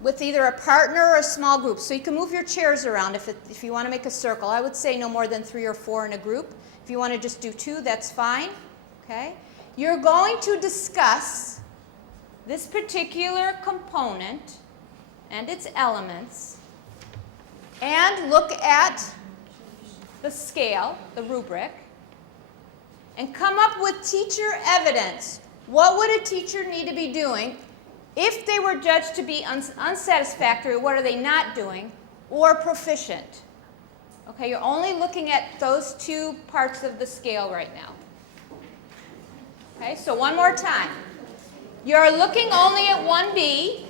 with either a partner or a small group, so you can move your chairs around if you want to make a circle. I would say no more than 3 or 4 in a group. If you want to just do 2, that's fine. Okay? You're going to discuss this particular component and its elements, and look at the scale, the rubric, and come up with teacher evidence. What would a teacher need to be doing if they were judged to be unsatisfactory? What are they not doing? Or proficient? Okay, you're only looking at those two parts of the scale right now. Okay, so one more time. You're looking only at 1B.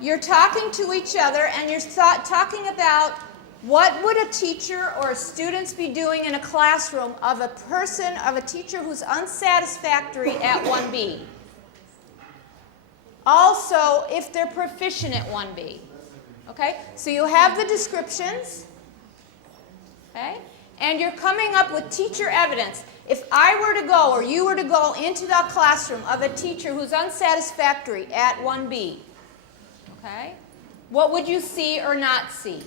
You're talking to each other, and you're talking about what would a teacher or students be doing in a classroom of a teacher who's unsatisfactory at 1B. Also, if they're proficient at 1B. Okay, so you have the descriptions. Okay, and you're coming up with teacher evidence. If I were to go, or you were to go into the classroom of a teacher who's unsatisfactory at 1B, okay, what would you see or not see?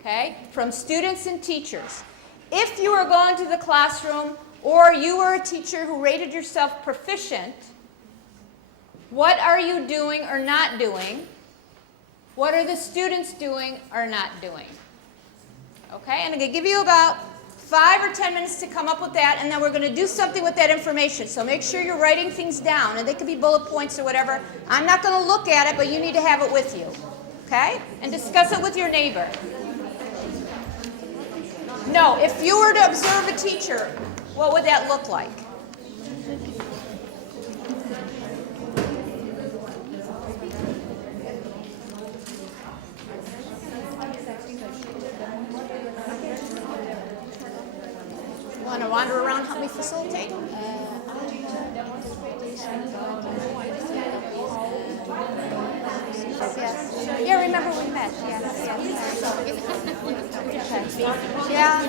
Okay, from students and teachers. If you were going to the classroom, or you were a teacher who rated yourself proficient, what are you doing or not doing? What are the students doing or not doing? Okay, and I'm going to give you about 5 or 10 minutes to come up with that, and then we're going to do something with that information. So make sure you're writing things down, and they could be bullet points or whatever. I'm not going to look at it, but you need to have it with you. Okay? And discuss it with your neighbor. No, if you were to observe a teacher, what would that look like? Want to wander around, help me facilitate? Yes. Yeah, remember we met. Yes. Okay. Yeah.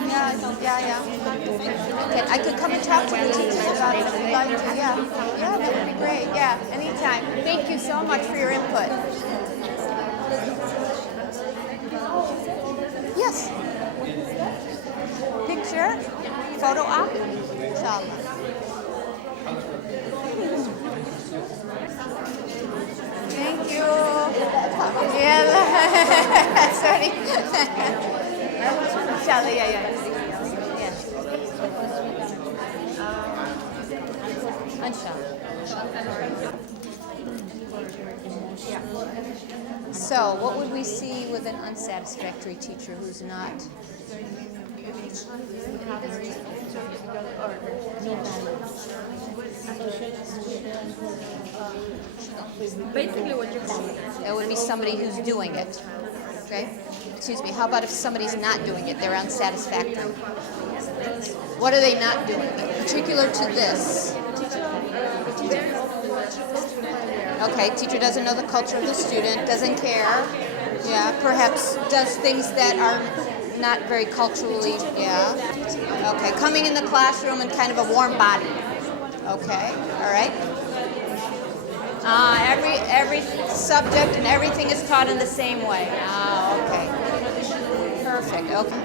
Okay, I could come and talk to the teachers about it if you'd like to. Yeah, that would be great. Yeah, anytime. Thank you so much for your input. Yes. Picture? Photo op? Inshallah. Thank you. Yeah. Sorry. Inshallah, yeah. So, what would we see with an unsatisfactory teacher who's not? Basically what you're saying. It would be somebody who's doing it. Okay? Excuse me, how about if somebody's not doing it? They're unsatisfactory. What are they not doing? Particular to this. Okay, teacher doesn't know the culture of the student, doesn't care. Yeah, perhaps does things that are not very culturally, yeah. Okay, coming in the classroom in kind of a warm body. Okay, all right. Every subject and everything is taught in the same way. Okay. Perfect, okay.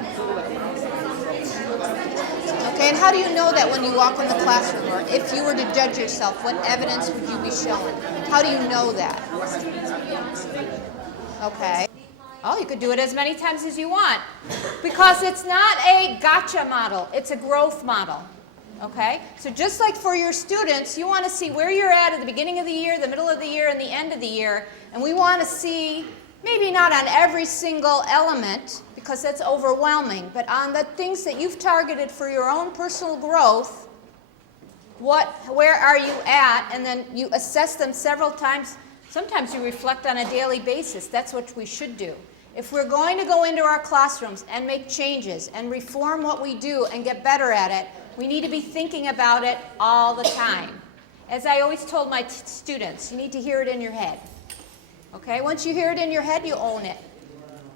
Okay, and how do you know that when you walk in the classroom? Or if you were to judge yourself, what evidence would you be showing? How do you know that? Okay. Oh, you could do it as many times as you want. Because it's not a gotcha model, it's a growth model. Okay? So just like for your students, you want to see where you're at the beginning of the year, the middle of the year, and the end of the year. And we want to see, maybe not on every single element, because that's overwhelming, but on the things that you've targeted for your own personal growth, where are you at? And then you assess them several times. Sometimes you reflect on a daily basis. That's what we should do. If we're going to go into our classrooms and make changes and reform what we do and get better at it, we need to be thinking about it all the time. As I always told my students, you need to hear it in your head. Okay? Once you hear it in your head, you own it.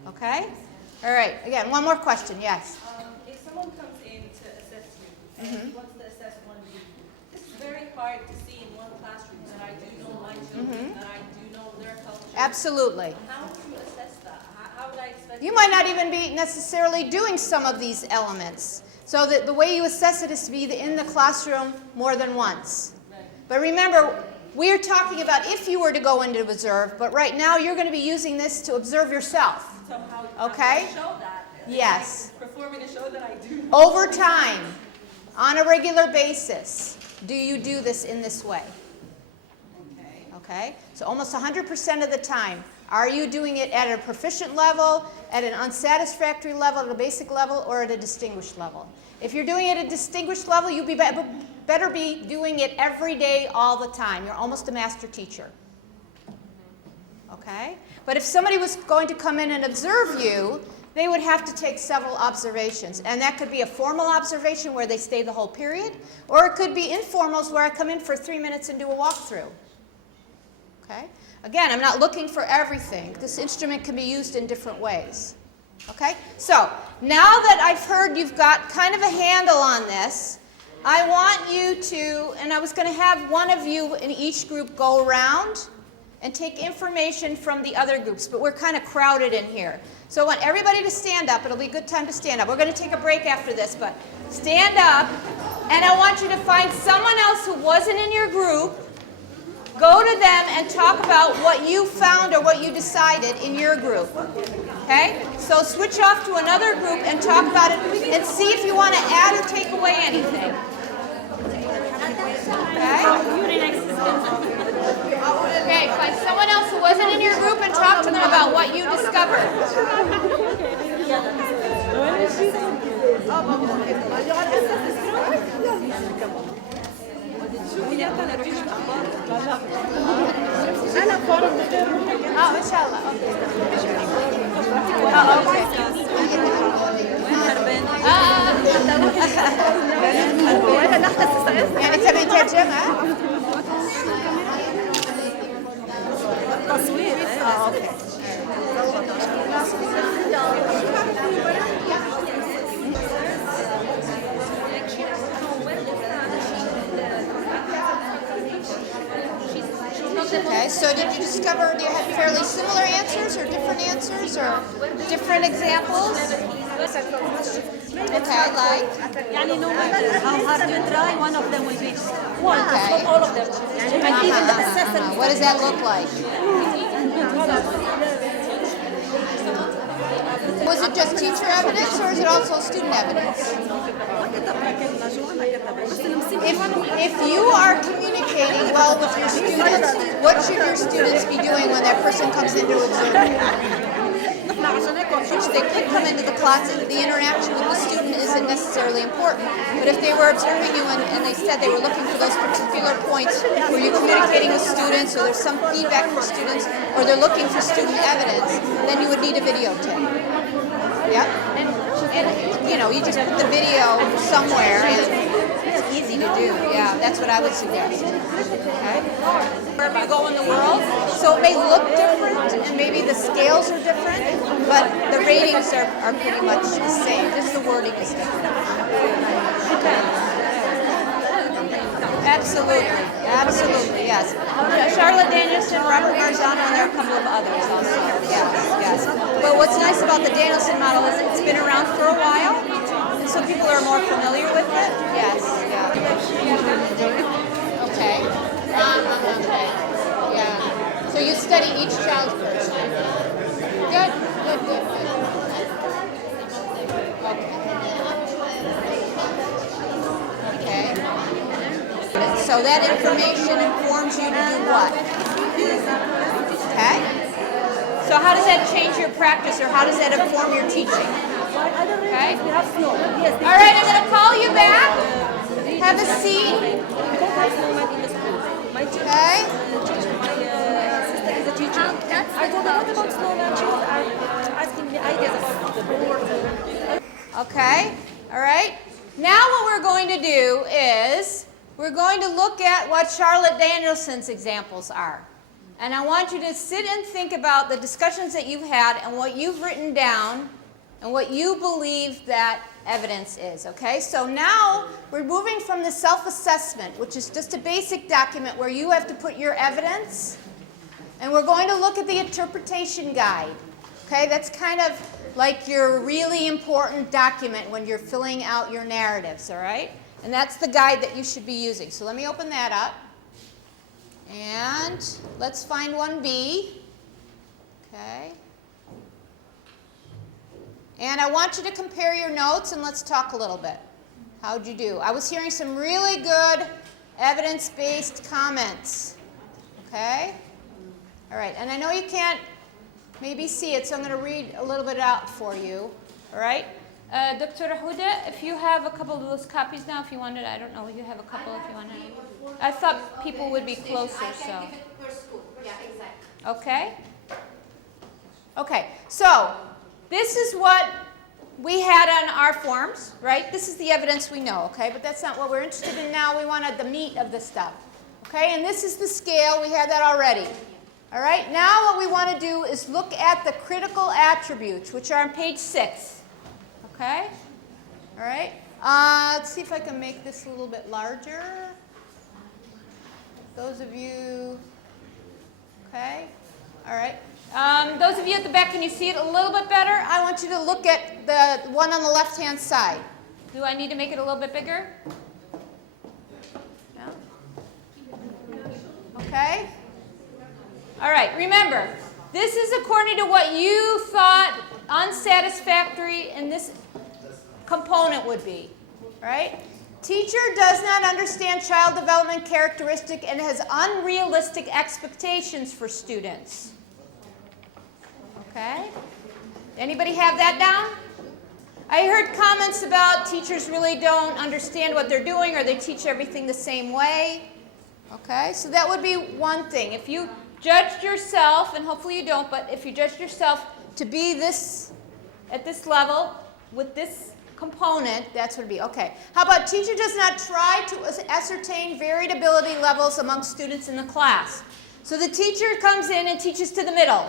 Okay? All right. Again, one more question. Yes? If someone comes in to assess you and he wants to assess one of you, this is very hard to see in one classroom that I do know my children, that I do know their culture. Absolutely. How would you assess that? How would I expect You might not even be necessarily doing some of these elements. So the way you assess it is to be in the classroom more than once. Right. But remember, we're talking about if you were to go in to observe, but right now you're going to be using this to observe yourself. So how Okay? do I show that? Yes. Performing a show that I do. Over time, on a regular basis, do you do this in this way? Okay. Okay? So almost 100% of the time, Are you doing it at a proficient level, at an unsatisfactory level, at a basic level, or at a distinguished level? If you're doing it at a distinguished level, you better be doing it every day, all the time. You're almost a master teacher. Okay? But if somebody was going to come in and observe you, they would have to take several observations. And that could be a formal observation where they stay the whole period, or it could be informals where I come in for 3 minutes and do a walkthrough. Okay? Again, I'm not looking for everything. This instrument can be used in different ways. Okay? So, now that I've heard you've got kind of a handle on this, I want you to, and I was going to have one of you in each group go around and take information from the other groups, but we're kind of crowded in here. So I want everybody to stand up. It'll be a good time to stand up. We're going to take a break after this, but stand up, and I want you to find someone else who wasn't in your group. Go to them and talk about what you found or what you decided in your group. Okay? So switch off to another group and talk about it and see if you want to add or take away anything. Okay? Okay, find someone else who wasn't in your group and talk to them about what you discovered. إن شاء الله. يعني تبي ترجمة؟ تصوير. اوكي. Okay, so did you discover, do you have fairly similar answers or different examples? Okay, like? No matter how hard you try, one of them will be one, Okay. not all of them. And even the assessment. What does that look like? Was it just teacher evidence or is it also student evidence? If you are communicating well with your students, what should your students be doing when that person comes in to observe you? Which they could come into the class and the interaction with the student isn't necessarily important. But if they were observing you and they said they were looking for those particular points where you're communicating with students or there's some feedback for students or they're looking for student evidence, then you would need a videotape. Yeah? And you just put the video somewhere and it's easy to do. Yeah, that's what I would suggest. Okay? Wherever you go in the world. So it may look different and maybe the scales are different, but the ratings are pretty much the same. Just the wording is different. Absolutely, yes. Charlotte Danielson, Robert Marzano, and there are a couple of others also. Yes. But what's nice about the Danielson model is it's been around for a while, and so people are more familiar with it. Yes, yeah. Okay. Okay. Yeah. So you study each child's person. Good. Okay. So that information informs you to do what? Okay? So how does that change your practice or how does that inform your teaching? Okay? All right, I'm going to call you back. Have a seat. Okay? I told her, what about snowman? She was asking me ideas about the board. Okay? All right? Now what we're going to do is we're going to look at what Charlotte Danielson's examples are. And I want you to sit and think about the discussions that you've had and what you've written down and what you believe that evidence is, okay? So now we're moving from the self-assessment, which is just a basic document where you have to put your evidence, and we're going to look at the interpretation guide, okay? That's kind of like your really important document when you're filling out your narratives, all right? And that's the guide that you should be using. So let me open that up. And let's find 1B. Okay. And I want you to compare your notes and let's talk a little bit. How'd you do? I was hearing some really good evidence-based comments. Okay? All right. And I know you can't maybe see it, so I'm going to read a little bit out for you. All right? د.هدى, if you have a couple of those copies now, if you wanted, I don't know, you have a couple if you wanted. I thought people would be closer, I so. can give it per school. Yeah, exactly. Okay? Okay, so this is what we had on our forms, right? This is the evidence we know, okay? But that's not what we're interested in now. We wanted the meat of the stuff, okay? And this is the scale. We had that already. All right? Now what we want to do is look at the critical attributes, which are on page 6, okay? All right? Let's see if I can make this a little bit larger. Those of you, okay? All right. Those of you at the back, can you see it a little bit better? I want you to look at the one on the left-hand side. Do I need to make it a little bit bigger? No? Okay? All right, remember, this is according to what you thought unsatisfactory in this component would be, right? Teacher does not understand child development characteristic and has unrealistic expectations for students. Okay? Anybody have that down? I heard comments about teachers really don't understand what they're doing or they teach everything the same way. Okay? So that would be one thing. If you judged yourself, and hopefully you don't, but if you judged yourself to be this at this level with this component, that's what it would be. Okay. How about teacher does not try to ascertain variability levels among students in the class. So the teacher comes in and teaches to the middle,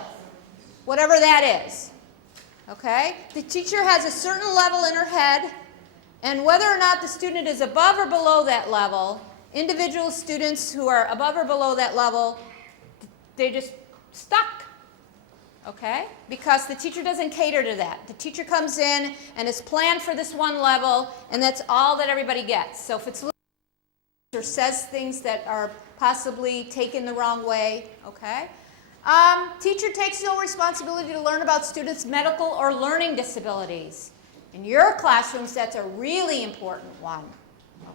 whatever that is. Okay? The teacher has a certain level in her head, and whether or not the student is above or below that level, individual students who are above or below that level, they're just stuck. Okay? Because the teacher doesn't cater to that. The teacher comes in and is planned for this one level, and that's all that everybody gets. So if it's or says things that are possibly taken the wrong way, okay? Teacher takes no responsibility to learn about students' medical or learning disabilities. In your classrooms, that's a really important one.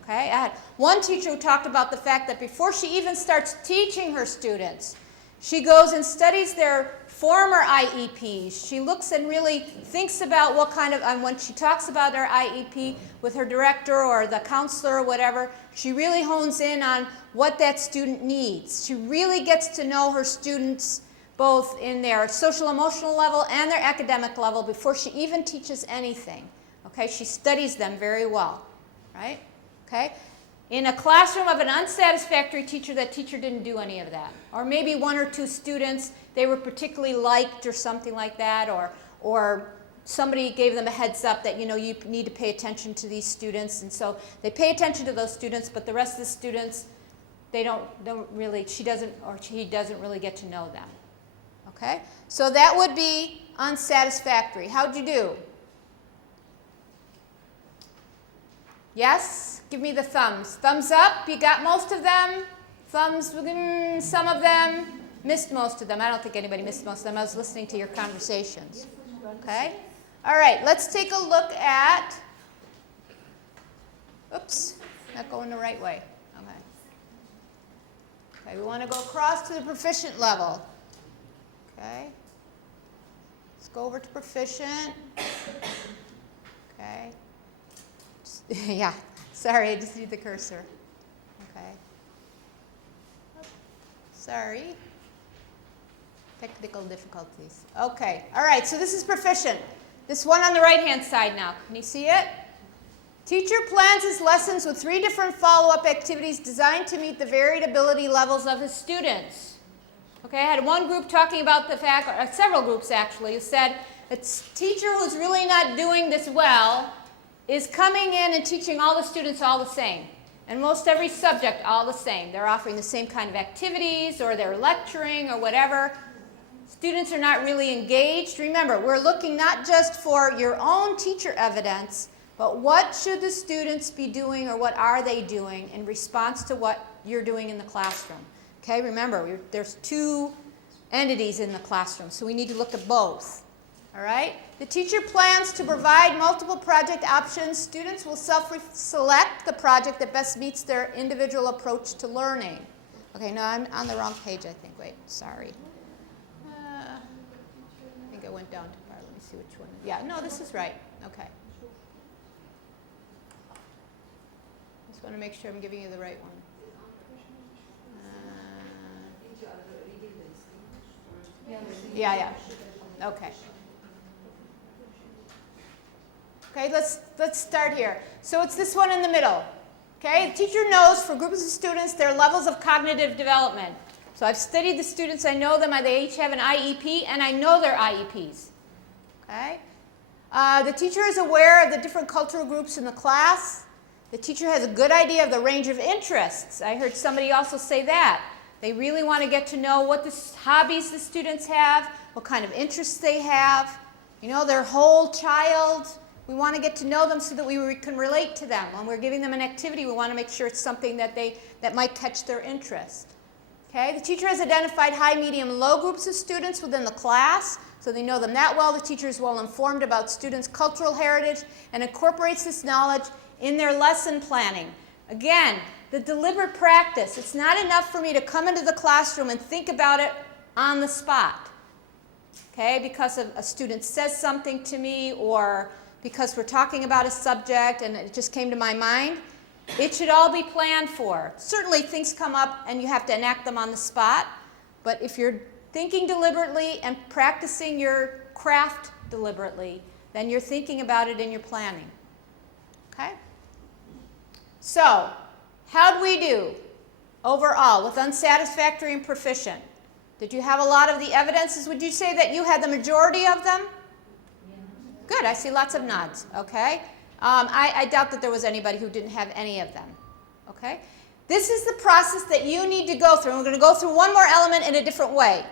Okay? I had one teacher who talked about the fact that before she even starts teaching her students, she goes and studies their former IEPs. She looks and really thinks about what kind of, and when she talks about her IEP with her director or the counselor or whatever, she really hones in on what that student needs. She really gets to know her students both in their social emotional level and their academic level before she even teaches anything. Okay? She studies them very well. Right? Okay? In a classroom of an unsatisfactory teacher, that teacher didn't do any of that. Or maybe one or two students, they were particularly liked or something like that, or somebody gave them a heads up that, you know, you need to pay attention to these students, and so they pay attention to those students, but the rest of the students, they don't really, she doesn't or he doesn't really get to know them. Okay? So that would be unsatisfactory. How'd you do? Yes? Give me the thumbs. Thumbs up. You got most of them. Thumbs, some of them. Missed most of them. I don't think anybody missed most of them. I was listening to your conversations. Okay? All right. Let's take a look at, oops, not going the right way. Okay. Okay, we want to go across to the proficient level. Okay. Let's go over to proficient. Okay. Yeah, sorry, I just need the cursor. Okay. Sorry. Technical difficulties. Okay, all right, so this is proficient. This one on the right-hand side now. Can you see it? Teacher plans his lessons with 3 different follow-up activities designed to meet the varied ability levels of his students. Okay, I had one group talking about the fact, or several groups actually, who said a teacher who's really not doing this well is coming in and teaching all the students all the same. And most every subject all the same. They're offering the same kind of activities, or they're lecturing, or whatever. Students are not really engaged. Remember, we're looking not just for your own teacher evidence, but what should the students be doing, or what are they doing in response to what you're doing in the classroom. Okay, remember, there's 2 entities in the classroom, so we need to look at both. All right? The teacher plans to provide multiple project options. Students will self-select the project that best meets their individual approach to learning. Okay, no, I'm on the wrong page, I think. Wait, sorry. went down too far. Let me see which one. Yeah, no, this is right. Okay. Just want to make sure I'm giving you the right one. Yeah. Okay. Okay, let's start here. So it's this one in the middle. Okay, the teacher knows for groups of students their levels of cognitive development. So I've studied the students, I know them, they each have an IEP, and I know their IEPs. Okay? The teacher is aware of the different cultural groups in the class. The teacher has a good idea of the range of interests. I heard somebody also say that. They really want to get to know what hobbies the students have, what kind of interests they have, you know, their whole child. We want to get to know them so that we can relate to them. When we're giving them an activity, we want to make sure it's something that might catch their interest. Okay? The teacher has identified high, medium, low groups of students within the class, so they know them that well. The teacher is well informed about students' cultural heritage and incorporates this knowledge in their lesson planning. Again, the deliberate practice. It's not enough for me to come into the classroom and think about it on the spot. Okay? Because a student says something to me, or because we're talking about a subject and it just came to my mind. It should all be planned for. Certainly things come up and you have to enact them on the spot, but if you're thinking deliberately and practicing your craft deliberately, then you're thinking about it in your planning. Okay? So, how'd we do overall with unsatisfactory and proficient? Did you have a lot of the evidences? Would you say that you had the majority of them? Good, I see lots of nods, okay? I doubt that there was anybody who didn't have any of them, okay? This is the process that you need to go through. And we're going to go through one more element in a different way,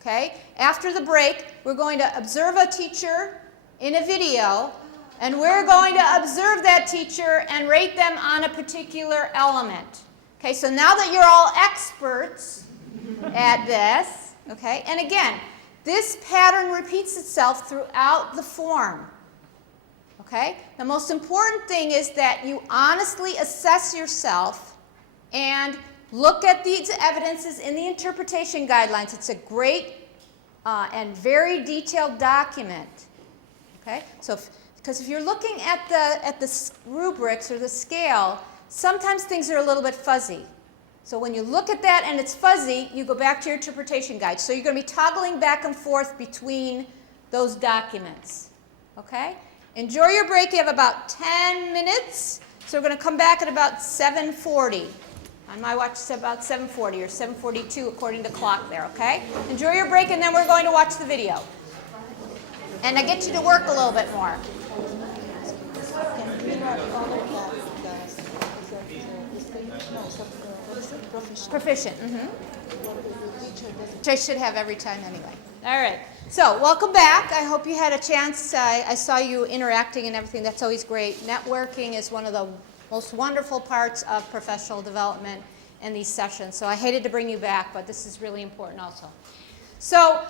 okay? After the break, we're going to observe a teacher in a video, and we're going to observe that teacher and rate them on a particular element. Okay, so now that you're all experts at this, okay, and again, this pattern repeats itself throughout the form. Okay? The most important thing is that you honestly assess yourself and look at these evidences in the interpretation guidelines. It's a great and very detailed document. Okay? So, because if you're looking at the rubrics or the scale, sometimes things are a little bit fuzzy. So when you look at that and it's fuzzy, you go back to your interpretation guide. So you're going to be toggling back and forth between those documents. Okay? Enjoy your break. You have about 10 minutes. So we're going to come back at about 7:40. On my watch, it's about 7:40 or 7:42 according to clock there, okay? Enjoy your break, and then we're going to watch the video. And I get you to work a little bit more. Proficient. Which I should have every time anyway. All right. So, welcome back. I hope you had a chance. I saw you interacting and everything. That's always great. Networking is one of the most wonderful parts of professional development in these sessions. So I hated to bring you back, but this is really important also. So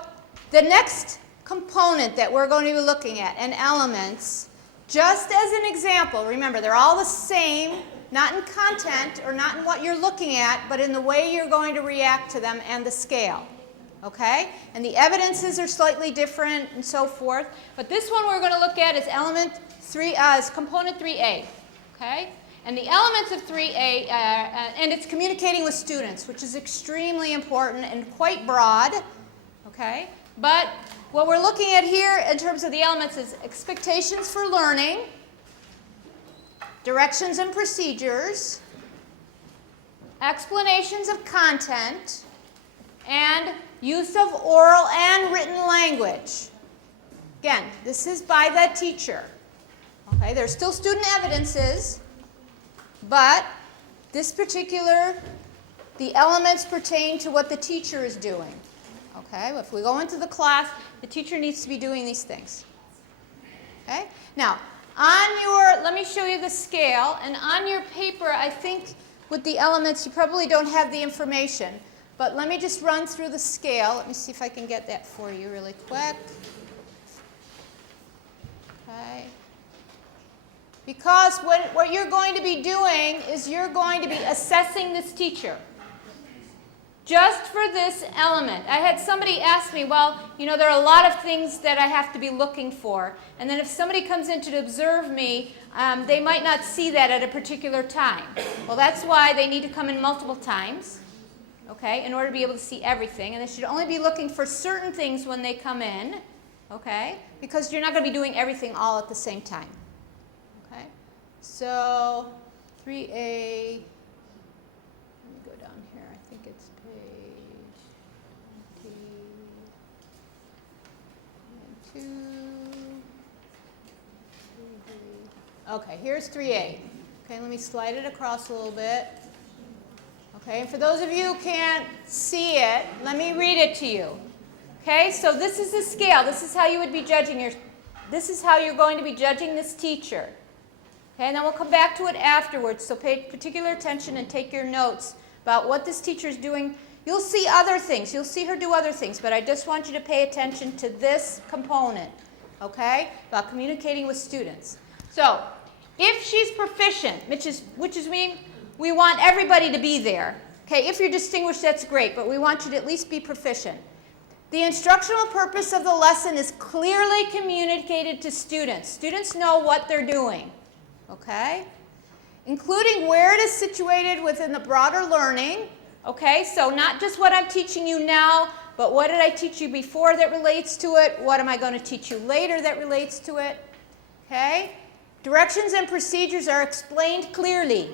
the next component that we're going to be looking at, and elements, just as an example, remember they're all the same, not in content or not in what you're looking at, but in the way you're going to react to them and the scale. Okay? And the evidences are slightly different and so forth. But this one we're going to look at is component 3A. Okay? And the elements of 3A, and it's communicating with students, which is extremely important and quite broad. Okay? But what we're looking at here in terms of the elements is expectations for learning, directions and procedures, explanations of content, and use of oral and written language. Again, this is by the teacher. Okay, there's still student evidences, but this particular, the elements pertain to what the teacher is doing. Okay, if we go into the class, the teacher needs to be doing these things. Okay, now let me show you the scale, and on your paper, I think with the elements, you probably don't have the information. But let me just run through the scale. Let me see if I can get that for you really quick. Okay. Because what you're going to be doing is you're going to be assessing this teacher. just for this element. I had somebody ask me, well, you know, there are a lot of things that I have to be looking for. And then if somebody comes in to observe me, they might not see that at a particular time. Well, that's why they need to come in multiple times, okay, in order to be able to see everything. And they should only be looking for certain things when they come in, okay, because you're not going to be doing everything all at the same time. Okay, so 3A. Okay, here's 3A. Okay, let me slide it across a little bit. Okay, and for those of you who can't see it, let me read it to you. Okay, so this is the scale. This is how you would be judging this is how you're going to be judging this teacher. Okay, and then we'll come back to it afterwards, so pay particular attention and take your notes about what this teacher is doing. You'll see other things. You'll see her do other things, but I just want you to pay attention to this component, okay, about communicating with students. So, if she's proficient, which is we want everybody to be there. Okay, if you're distinguished, that's great, but we want you to at least be proficient. The instructional purpose of the lesson is clearly communicated to students. Students know what they're doing, okay? Including where it is situated within the broader learning, okay? So not just what I'm teaching you now, but what did I teach you before that relates to it? What am I going to teach you later that relates to it? Okay? Directions and procedures are explained clearly.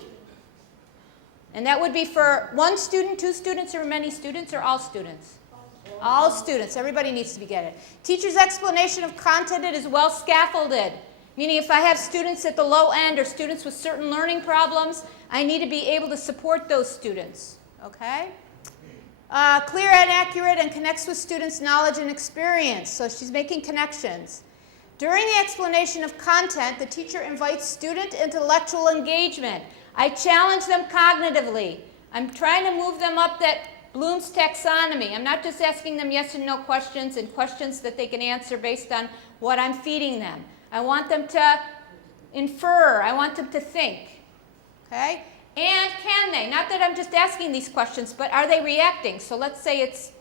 And that would be for one student, two students, or many students, or all students? All students. Everybody needs to be getting it. Teacher's explanation of content is well scaffolded. Meaning if I have students at the low end or students with certain learning problems, I need to be able to support those students. Okay? Clear and accurate and connects with students' knowledge and experience. So she's making connections. During the explanation of content, the teacher invites student intellectual engagement. I challenge them cognitively. I'm trying to move them up that Bloom's taxonomy. I'm not just asking them yes and no questions and questions that they can answer based on what I'm feeding them. I want them to infer. I want them to think. Okay? And can they? Not that I'm just asking these questions, but are they reacting? So let's say it's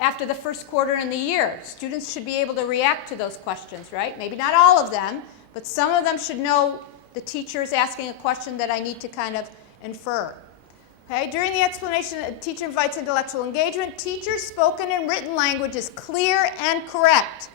after the first quarter in the year. Students should be able to react to those questions, right? Maybe not all of them, but some of them should know the teacher is asking a question that I need to kind of infer. Okay? During the explanation, the teacher invites intellectual engagement. Teacher's spoken and written language is clear and correct.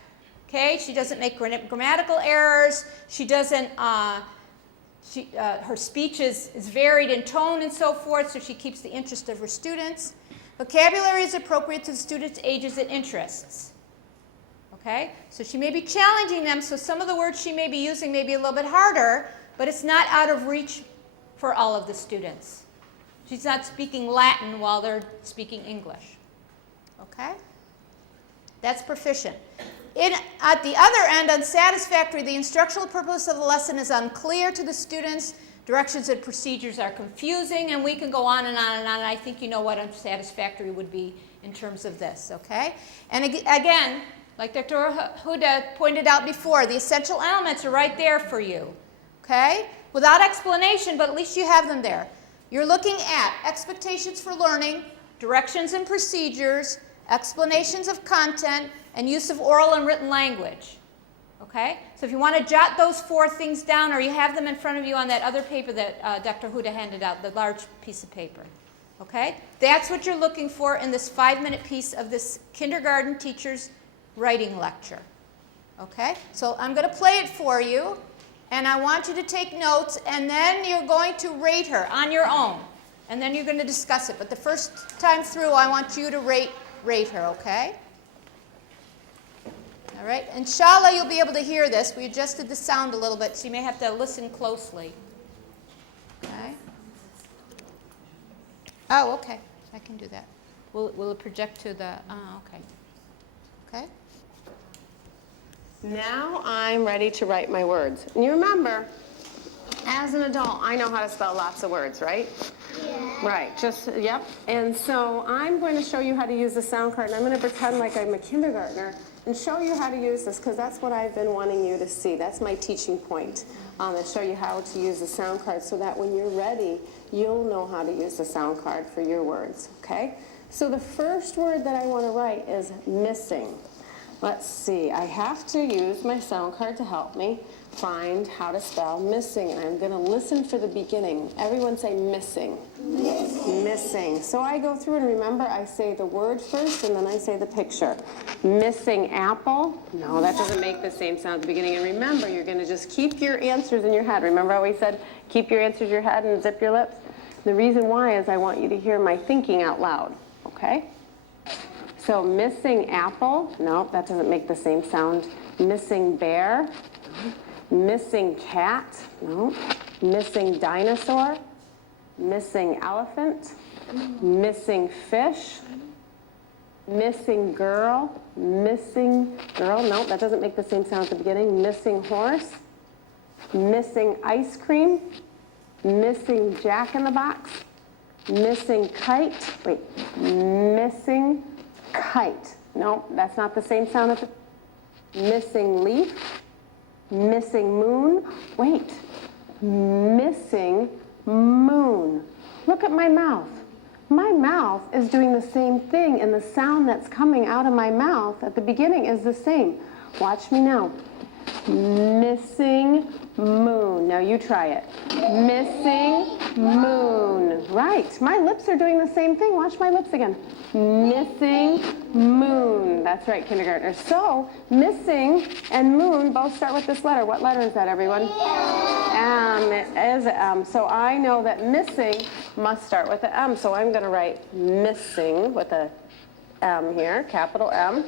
Okay? She doesn't make grammatical errors. She doesn't, her speech is varied in tone and so forth, so she keeps the interest of her students. Vocabulary is appropriate to the students' ages and interests. Okay? So she may be challenging them, so some of the words she may be using may be a little bit harder, but it's not out of reach for all of the students. She's not speaking Latin while they're speaking English. Okay? That's proficient. At the other end, unsatisfactory, the instructional purpose of the lesson is unclear to the students. Directions and procedures are confusing, and we can go on and on and on. I think you know what unsatisfactory would be in terms of this, okay? And again, like Dr. Huda pointed out before, the essential elements are right there for you, okay? Without explanation, but at least you have them there. You're looking at expectations for learning, directions and procedures, explanations of content, and use of oral and written language. Okay? So if you want to jot those 4 things down, or you have them in front of you on that other paper that Dr. Huda handed out, the large piece of paper. Okay? That's what you're looking for in this 5-minute piece of this kindergarten teacher's writing lecture. Okay? So I'm going to play it for you, and I want you to take notes, and then you're going to rate her on your own. And then you're going to discuss it. But the first time through, I want you to rate her, okay? All right, inshallah you'll be able to hear this. We adjusted the sound a little bit, so you may have to listen closely. Okay. Oh, okay, I can do that. Will it project to the, okay. Okay. Now I'm ready to write my words. And you remember, as an adult, I know how to spell lots of words, right? Yeah. Right, yep. And so I'm going to show you how to use the sound card, and I'm going to pretend like I'm a kindergartner and show you how to use this, because that's what I've been wanting you to see. That's my teaching point, to show you how to use the sound card so that when you're ready, you'll know how to use the sound card for your words, okay? So the first word that I want to write is missing. Let's see, I have to use my sound card to help me find how to spell missing, and I'm going to listen for the beginning. Everyone say missing. Missing. So I go through and remember I say the word first and then I say the picture. Missing apple. No, that doesn't make the same sound at the beginning. And remember, you're going to just keep your answers in your head. Remember how we said keep your answers in your head and zip your lips? The reason why is I want you to hear my thinking out loud, okay? So missing apple. No, that doesn't make the same sound. Missing bear. Missing cat. No. Missing dinosaur. Missing elephant. Missing fish. Missing girl. Missing girl. No, that doesn't make the same sound at the beginning. Missing horse. Missing ice cream. Missing Jack in the Box. Missing kite. Wait. Missing kite. No, that's not the same sound at the missing leaf. Missing moon. Wait. Missing moon. Look at my mouth. My mouth is doing the same thing, and the sound that's coming out of my mouth at the beginning is the same. Watch me now. Missing moon. Now you try it. Missing moon. Right. My lips are doing the same thing. Watch my lips again. Missing moon. That's right, kindergartners. So missing and moon both start with this letter. What letter is that, everyone? M. It is an M. So I know that missing must start with the M. So I'm going to write missing with a M here, capital M.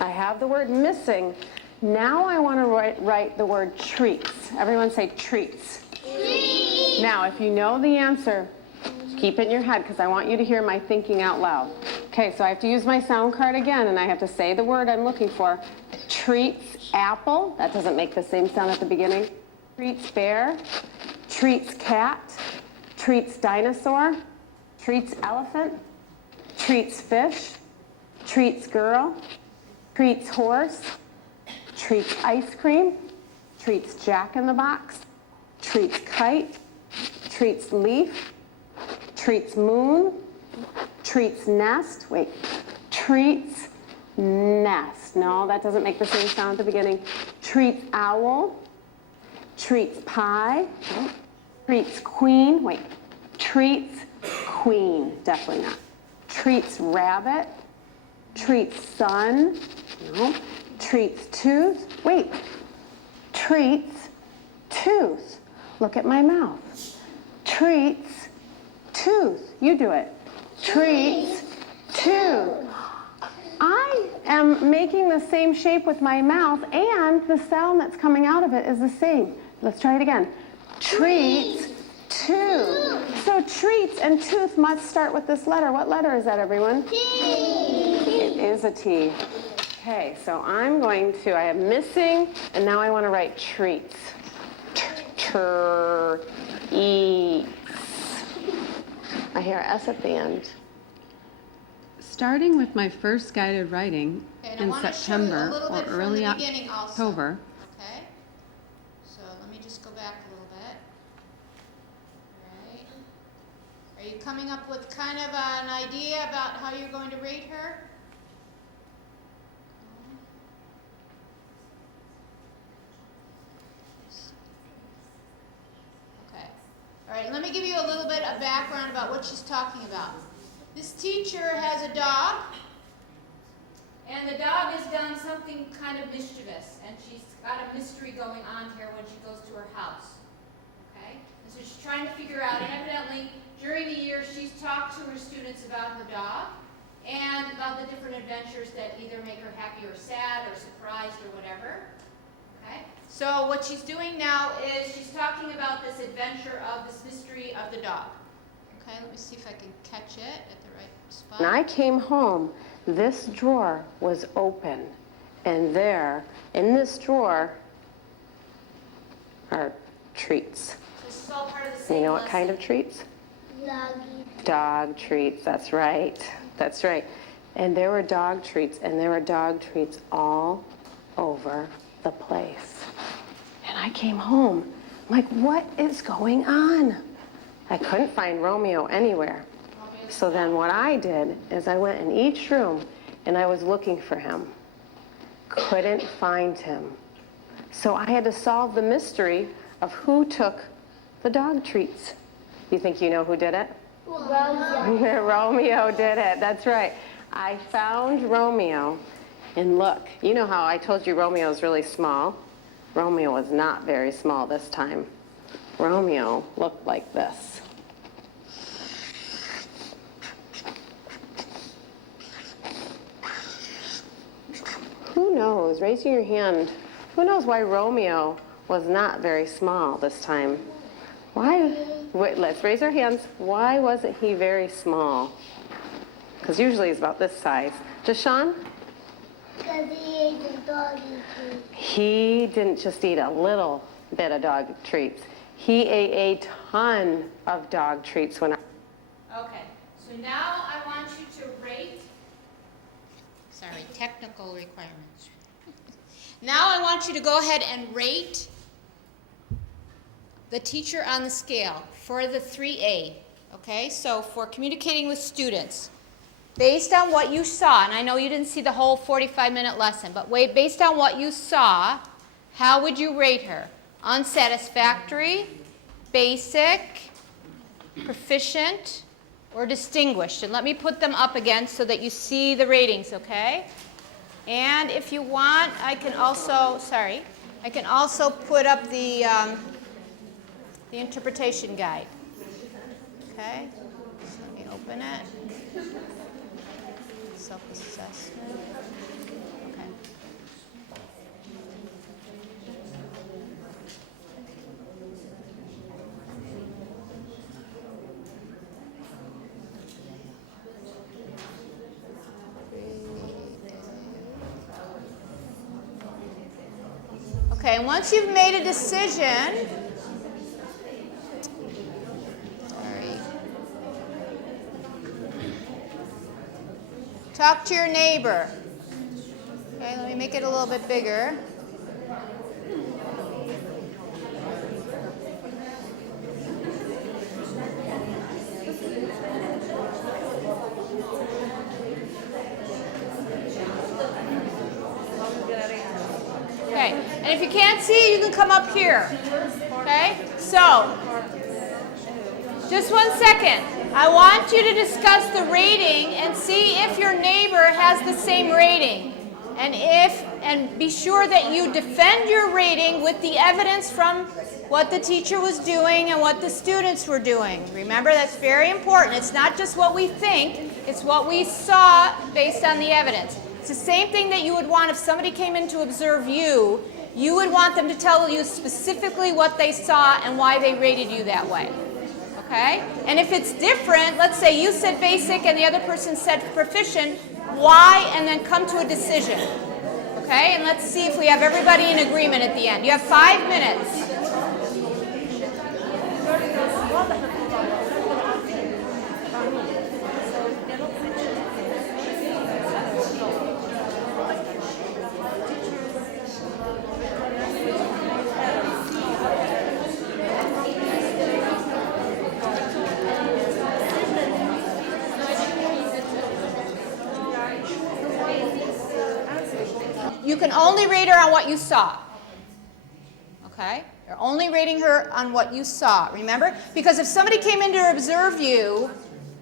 I have the word missing. Now I want to write the word treats. Everyone say treats. Treats. Now, if you know the answer, keep it in your head because I want you to hear my thinking out loud. Okay, so I have to use my sound card again and I have to say the word I'm looking for. Treats apple. That doesn't make the same sound at the beginning. Treats bear. Treats cat. Treats dinosaur. Treats elephant. Treats fish. Treats girl. Treats horse. Treats ice cream. Treats Jack in the Box. Treats kite. Treats leaf. Treats moon. Treats nest. Wait. Treats nest. No, that doesn't make the same sound at the beginning. Treats owl. Treats pie. Treats queen. Wait. Treats queen. Definitely not. Treats rabbit. Treats sun. No. Treats tooth. Wait. Treats tooth. Look at my mouth. Treats tooth. You do it. Treats tooth. I am making the same shape with my mouth and the sound that's coming out of it is the same. Let's try it again. Treats tooth. So treats and tooth must start with this letter. What letter is that, everyone? T. It is a T. Okay, so I'm going to, I have missing, and now I want to write treats. Eats. I hear an S at the end. Starting with my first guided writing in September or early October. Okay, so let me just go back a little bit. Right. Are you coming up with kind of an idea about how you're going to rate her? Okay. All right, let me give you a little bit of background about what she's talking about. This teacher has a dog, and the dog has done something kind of mischievous, and she's got a mystery going on here when she goes to her house. Okay? And so she's trying to figure out, and evidently during the year she's talked to her students about her dog and about the different adventures that either make her happy or sad or surprised or whatever. Okay? So what she's doing now is she's talking about this adventure of this mystery of the dog. Okay, let me see if I can catch it at the right spot. When I came home, this drawer was open, and there, in this drawer, are treats. This is all part of the same You know what lesson. kind of treats? Doggy. Dog treats, that's right. That's right. And there were dog treats, and there were dog treats all over the place. And I came home, I'm like, what is going on? I couldn't find Romeo anywhere. So then what I did is I went in each room and I was looking for him. Couldn't find him. So I had to solve the mystery of who took the dog treats. You think you know who did it? Romeo. Romeo did it, that's right. I found Romeo, and look, you know how I told you Romeo is really small? Romeo was not very small this time. Romeo looked like this. Who knows? Raise your hand. Who knows why Romeo was not very small this time? Why? Wait, let's raise our hands. Why wasn't he very small? Because usually he's about this size. Jashawn? Because he ate the doggy treats. He didn't just eat a little bit of dog treats. He ate a ton of dog treats when I... Okay, so now I want you to rate, technical requirements. Now I want you to go ahead and rate the teacher on the scale for the 3A, okay? So for communicating with students, based on what you saw, and I know you didn't see the whole 45-minute lesson, but based on what you saw, how would you rate her? Unsatisfactory, basic, proficient, or distinguished? And let me put them up again so that you see the ratings, okay? And if you want, I can also put up the interpretation guide. Okay? So let me open it. Self-assessment. Okay. Okay, and once you've made a decision, talk to your neighbor. Okay, let me make it a little bit bigger. Okay, and if you can't see, you can come up here. Okay, so just 1 second. I want you to discuss the rating and see if your neighbor has the same rating. And be sure that you defend your rating with the evidence from what the teacher was doing and what the students were doing. Remember, that's very important. It's not just what we think, it's what we saw based on the evidence. It's the same thing that you would want if somebody came in to observe you. You would want them to tell you specifically what they saw and why they rated you that way. Okay? And if it's different, let's say you said basic and the other person said proficient, why, and then come to a decision. Okay? And let's see if we have everybody in agreement at the end. You have 5 minutes. You can only rate her on what you saw. Okay? You're only rating her on what you saw. Remember? Because if somebody came in to observe you,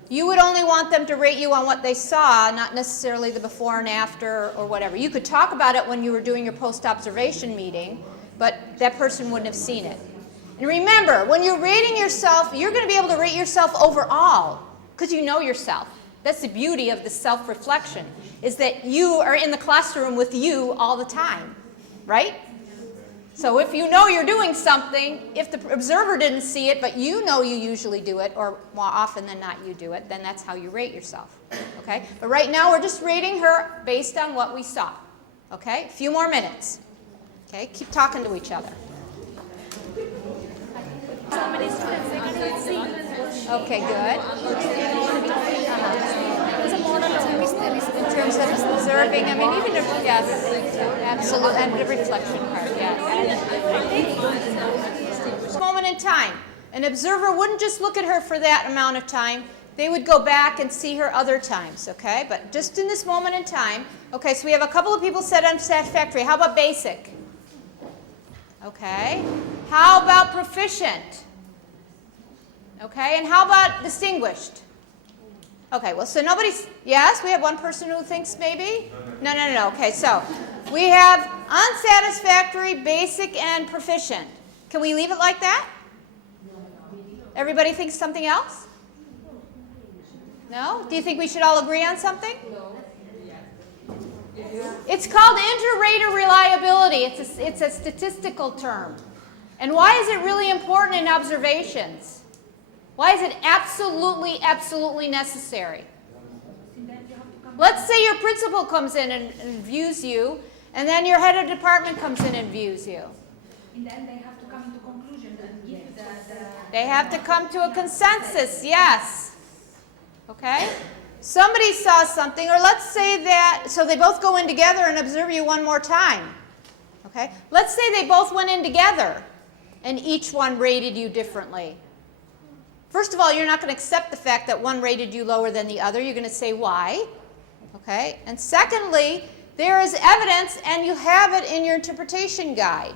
you would only want them to rate you on what they saw, not necessarily the before and after or whatever. You could talk about it when you were doing your post-observation meeting, but that person wouldn't have seen it. And remember, when you're rating yourself, you're going to be able to rate yourself overall because you know yourself. That's the beauty of the self-reflection, is that you are in the classroom with you all the time, right? So if you know you're doing something, if the observer didn't see it, but you know you usually do it, or more often than not you do it, then that's how you rate yourself, okay? But right now we're just rating her based on what we saw, okay? A few more minutes, okay? Keep talking to each other. Okay, good. In terms of observing, I mean, even if, yes, absolutely, and the reflection part, yes. Moment in time. An observer wouldn't just look at her for that amount of time. They would go back and see her other times, okay? But just in this moment in time. Okay, so we have a couple of people said unsatisfactory. How about basic? Okay. How about proficient? Okay, and how about distinguished? Okay, well, so nobody's, yes, we have one person who thinks maybe? No. Okay, so we have unsatisfactory, basic, and proficient. Can we leave it like that? Everybody thinks something else? No? Do you think we should all agree on something? No. It's called inter-rater reliability. It's a statistical term. And why is it really important in observations? Why is it absolutely necessary? Let's say your principal comes in and views you, and then your head of department comes in and views you. In the end, they have to come to conclusion and give They have to come to a consensus, yes. Okay? Somebody saw something, or let's say that, so they both go in together and observe you one more time. Okay? Let's say they both went in together, and each one rated you differently. First of all, you're not going to accept the fact that one rated you lower than the other. You're going to say why. Okay? And secondly, there is evidence, and you have it in your interpretation guide.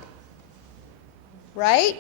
Right?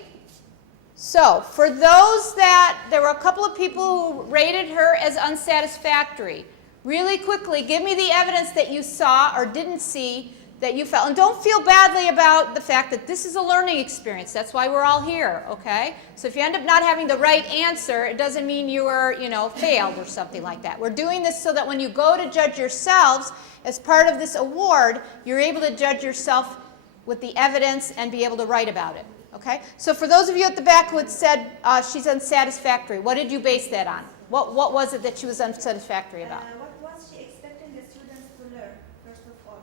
So, for those that, there were a couple of people who rated her as unsatisfactory. Really quickly, give me the evidence that you saw or didn't see that you felt. And don't feel badly about the fact that this is a learning experience. That's why we're all here, okay? So if you end up not having the right answer, it doesn't mean you were, failed or something like that. We're doing this so that when you go to judge yourselves, as part of this award, you're able to judge yourself with the evidence and be able to write about it. Okay? So for those of you at the back who had said she's unsatisfactory, what did you base that on? What was it that she was unsatisfactory about? What was she expecting the students to learn, first of all?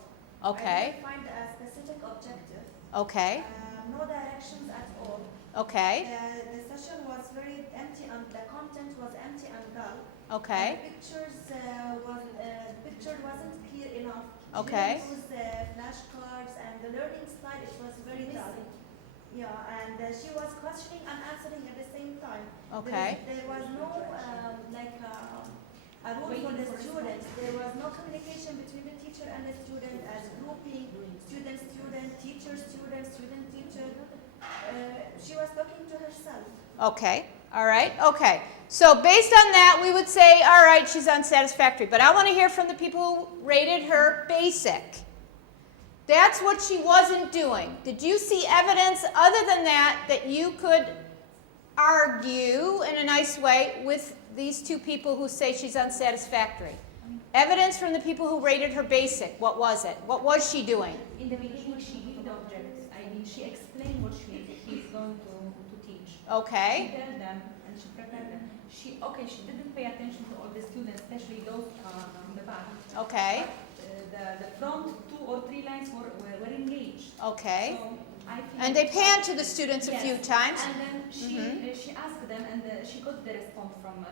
Okay. I didn't find a specific objective. Okay. No directions at all. Okay. The session was very empty and the content was empty and dull. Okay. The picture wasn't clear enough. Okay. She didn't use flashcards and the learning style, it was very dull. Yeah, and she was questioning and answering at the same time. Okay. There was no a rule for the students. There was no communication between the teacher and the student as grouping, student, teacher, student, teacher. She was talking to herself. Okay. All right. Okay. So based on that, we would say, all right, she's unsatisfactory. But I want to hear from the people who rated her basic. That's what she wasn't doing. Did you see evidence other than that you could argue in a nice way with these two people who say she's unsatisfactory? Evidence from the people who rated her basic. What was it? What was she doing? In the beginning, she gave the objectives. She explained what she's going to teach. Okay. She told them and she prepared them. She didn't pay attention to all the students, especially those in the back. Okay. The front 2 or 3 lines were engaged. Okay. So I feel And they panned to the students a few times. And then she asked them, and she got the response from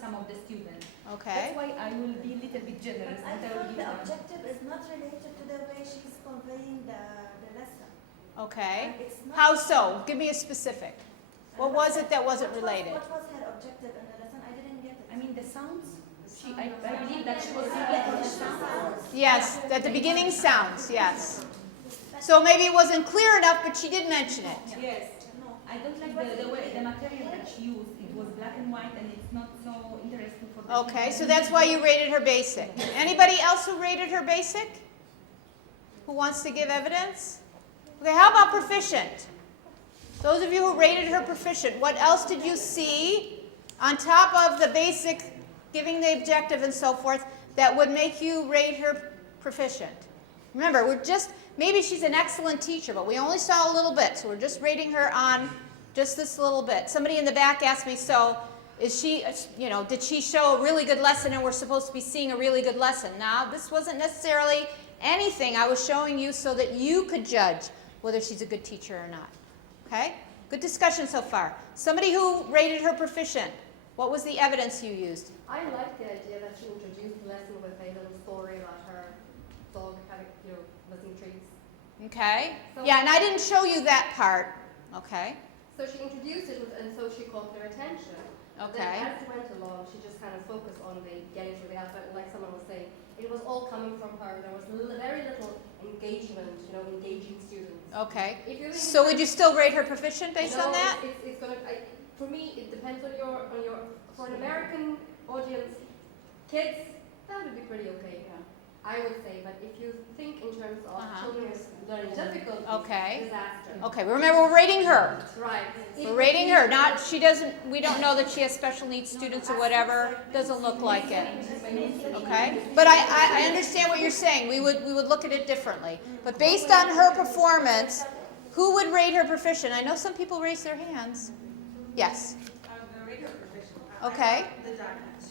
some of the students. Okay. That's why I will be a little bit generous. I and I will thought give the them. objective is not related to the way she's conveying the lesson. Okay. It's not- How so? Give me a specific. What was it that wasn't What related? What was her objective in the lesson? I didn't get it. I mean, the sounds. I believe that she was simply for the sounds. Yes, at the beginning sounds, yes. So maybe it wasn't clear enough, but she did mention it. Yes. No, I don't like the way the material that she used. It was black and white, and it's not so interesting for the Okay, students. so that's why you rated her basic. Anybody else who rated her basic? Who wants to give evidence? Okay, how about proficient? Those of you who rated her proficient, what else did you see on top of the basic, giving the objective and so forth, that would make you rate her proficient? Remember, maybe she's an excellent teacher, but we only saw a little bit, so we're just rating her on just this little bit. Somebody in the back asked me, so is she, did she show a really good lesson and we're supposed to be seeing a really good lesson? Now, this wasn't necessarily anything. I was showing you so that you could judge whether she's a good teacher or not. Okay? Good discussion so far. Somebody who rated her proficient, what was the evidence you used? I like the idea that she introduced the lesson with a little story about her dog having, missing treats. Okay. So- Yeah, and I didn't show you that part. Okay. So she introduced it, and so she caught their attention. Okay. Then as it went along, she just kind of focused on the getting through the alphabet, like someone was saying. It was all coming from her. There was very little engagement, engaging students. Okay. If you're So would you still rate her proficient based No, on that? It's gonna. For me, it depends on your. For an American audience, kids, that would be pretty okay. Yeah. I would say, but if you think in terms of children's learning difficulties, Okay. disaster. Okay, remember we're rating her. Right. We're rating her, not, we don't know that she has special needs students or whatever, doesn't look like it. Okay? But I understand what you're saying, we would look at it differently. But based on her performance, who would rate her proficient? I know some people raise their hands. Yes? I'm going to rate her proficient. Okay.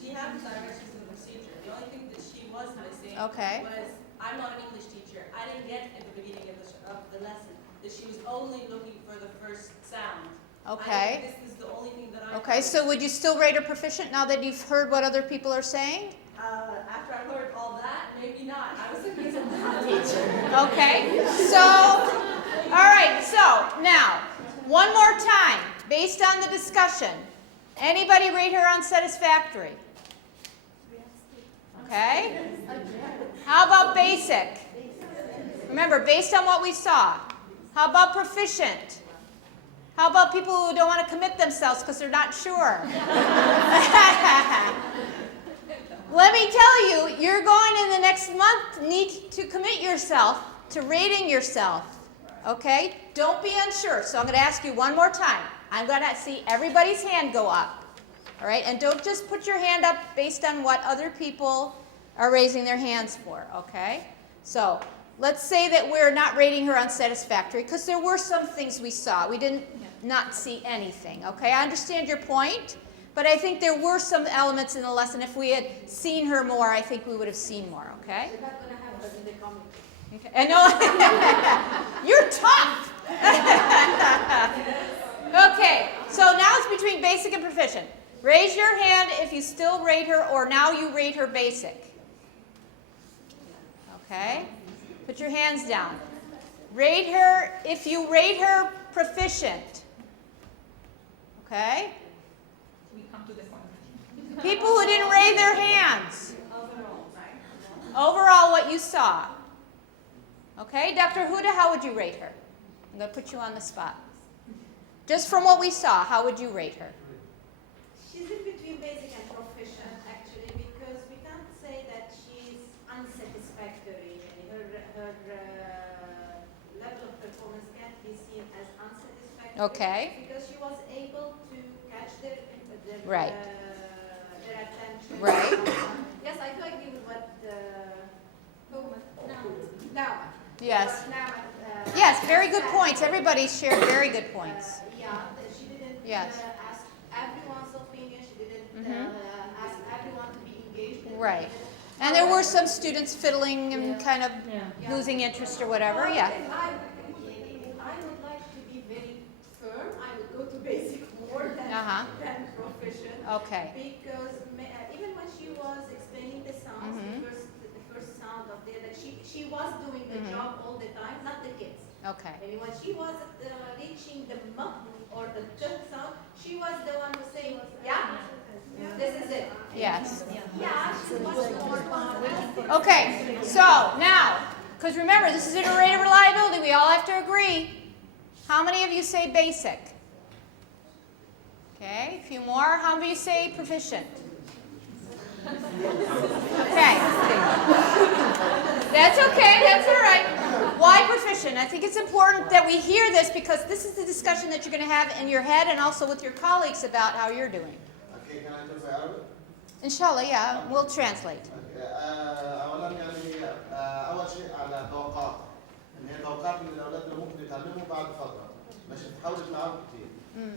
She had the directions in the procedure. The only thing that she was missing Okay. was, I'm not an English teacher. I didn't get at the beginning of the lesson that she was only looking for the first sound. Okay. This is the only thing that I Okay, so would you still rate her proficient now that you've heard what other people are saying? after I heard all that, maybe not. I was thinking of a math teacher. Okay, so, all right, so now, one more time, based on the discussion, anybody rate her unsatisfactory? Okay. How about basic? Remember, based on what we saw. How about proficient? How about people who don't want to commit themselves because they're not sure? Let me tell you, you're going in the next month need to commit yourself to rating yourself. Okay? Don't be unsure. So I'm going to ask you one more time. I'm going to see everybody's hand go up. All right? And don't just put your hand up based on what other people are raising their hands for. Okay? So let's say that we're not rating her unsatisfactory because there were some things we saw. We didn't not see anything. Okay? I understand your point. But I think there were some elements in the lesson. If we had seen her more, I think we would have seen more, okay? We're not going to have her in the comment. Okay. I know. You're tough. Okay, so now it's between basic and proficient. Raise your hand if you still rate her, or now you rate her basic. Okay? Put your hands down. Rate her if you rate her proficient. Okay? People who didn't raise their hands. Overall, what you saw. Okay, Dr. Huda, how would you rate her? I'm going to put you on the spot. Just from what we saw, how would you rate her? She's in between basic and proficient, actually, because we can't say that she's unsatisfactory. Her level of performance can't be seen as unsatisfactory. Okay. Because she was able to catch their Right. Their attention. Right. Yes, I do agree with what now. Yes. Now, Yes, very good points. Everybody shared very good points. yeah, she didn't Yes. ask everyone's opinion. She didn't ask everyone to be engaged. Right. And there were some students fiddling and kind of losing interest or whatever. Yeah. If I would like to be very firm, I would go to basic more than proficient. Okay. Because even when she was explaining the sounds, the first sound of the that she was doing the job all the time, not the kids. Okay. And when she was reaching the m or the j sound, she was the one who saying, yeah, this is it. Yes. Yeah, she was more Okay. So now, because remember, this is iterative reliability. We all have to agree. How many of you say basic? Okay. A few more. How many say proficient? Okay. That's okay. That's all right. Why proficient? I think it's important that we hear this because this is the discussion that you're going to have in your head and also with your colleagues about how you're doing. Okay, can I talk Arabic? Inshallah, yeah. We'll translate. اولا يعني اول شيء على توقعات ان هي توقعات ان الاولاد اللي ممكن يتعلموا بعد فتره مش تحاول تلعبوا كتير.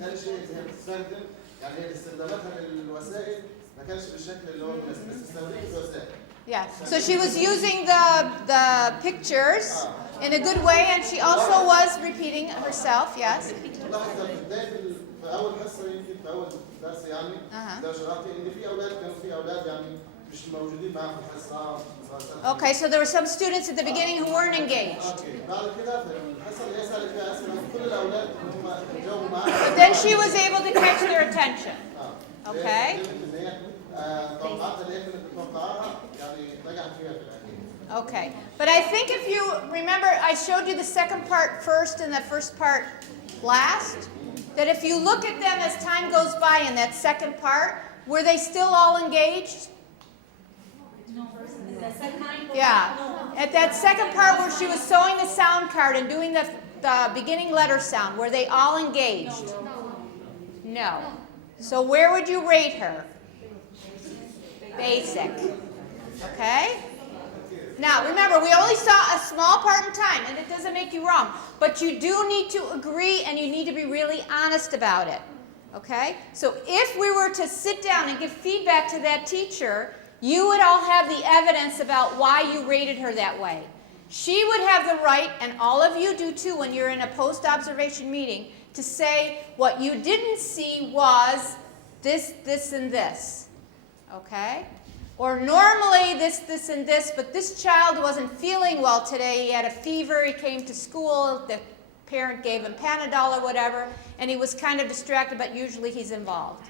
ثاني شيء هي بتستخدم يعني هي استخداماتها للوسائل ما كانش بالشكل اللي هو المناسب بس استخدمت الوسائل. Yeah. So she was using the pictures in a good way, and she also was repeating herself. Yes. لاحظت في بدايه في اول حصه يمكن في اول درس يعني لو شرحت ان في اولاد كانوا في اولاد يعني مش موجودين معاه في الحصه. Okay, so there were some students at the beginning who weren't engaged. اوكي بعد كده في الحصه اللي هي سالت فيها اسئله كل الاولاد اللي هم جاوبوا معاها. But then she was able to catch their attention. Okay? توقعات اللي هي كانت بتتوقعها يعني نجحت فيها في الاخير. Okay, but I think if you remember, I showed you the second part first and the first part last. That if you look at them as time goes by in that second part, were they still all engaged? Yeah. At that second part where she was sewing the sound card and doing the beginning letter sound, were they all engaged? No. So where would you rate her? Basic. Okay? Now, remember, we only saw a small part in time, and it doesn't make you wrong. But you do need to agree, and you need to be really honest about it. Okay? So if we were to sit down and give feedback to that teacher, you would all have the evidence about why you rated her that way. She would have the right, and all of you do too when you're in a post-observation meeting, to say what you didn't see was this, this, and this. Okay? Or normally this, and this, but this child wasn't feeling well today. He had a fever, he came to school, the parent gave him Panadol or whatever, and he was kind of distracted, but usually he's involved.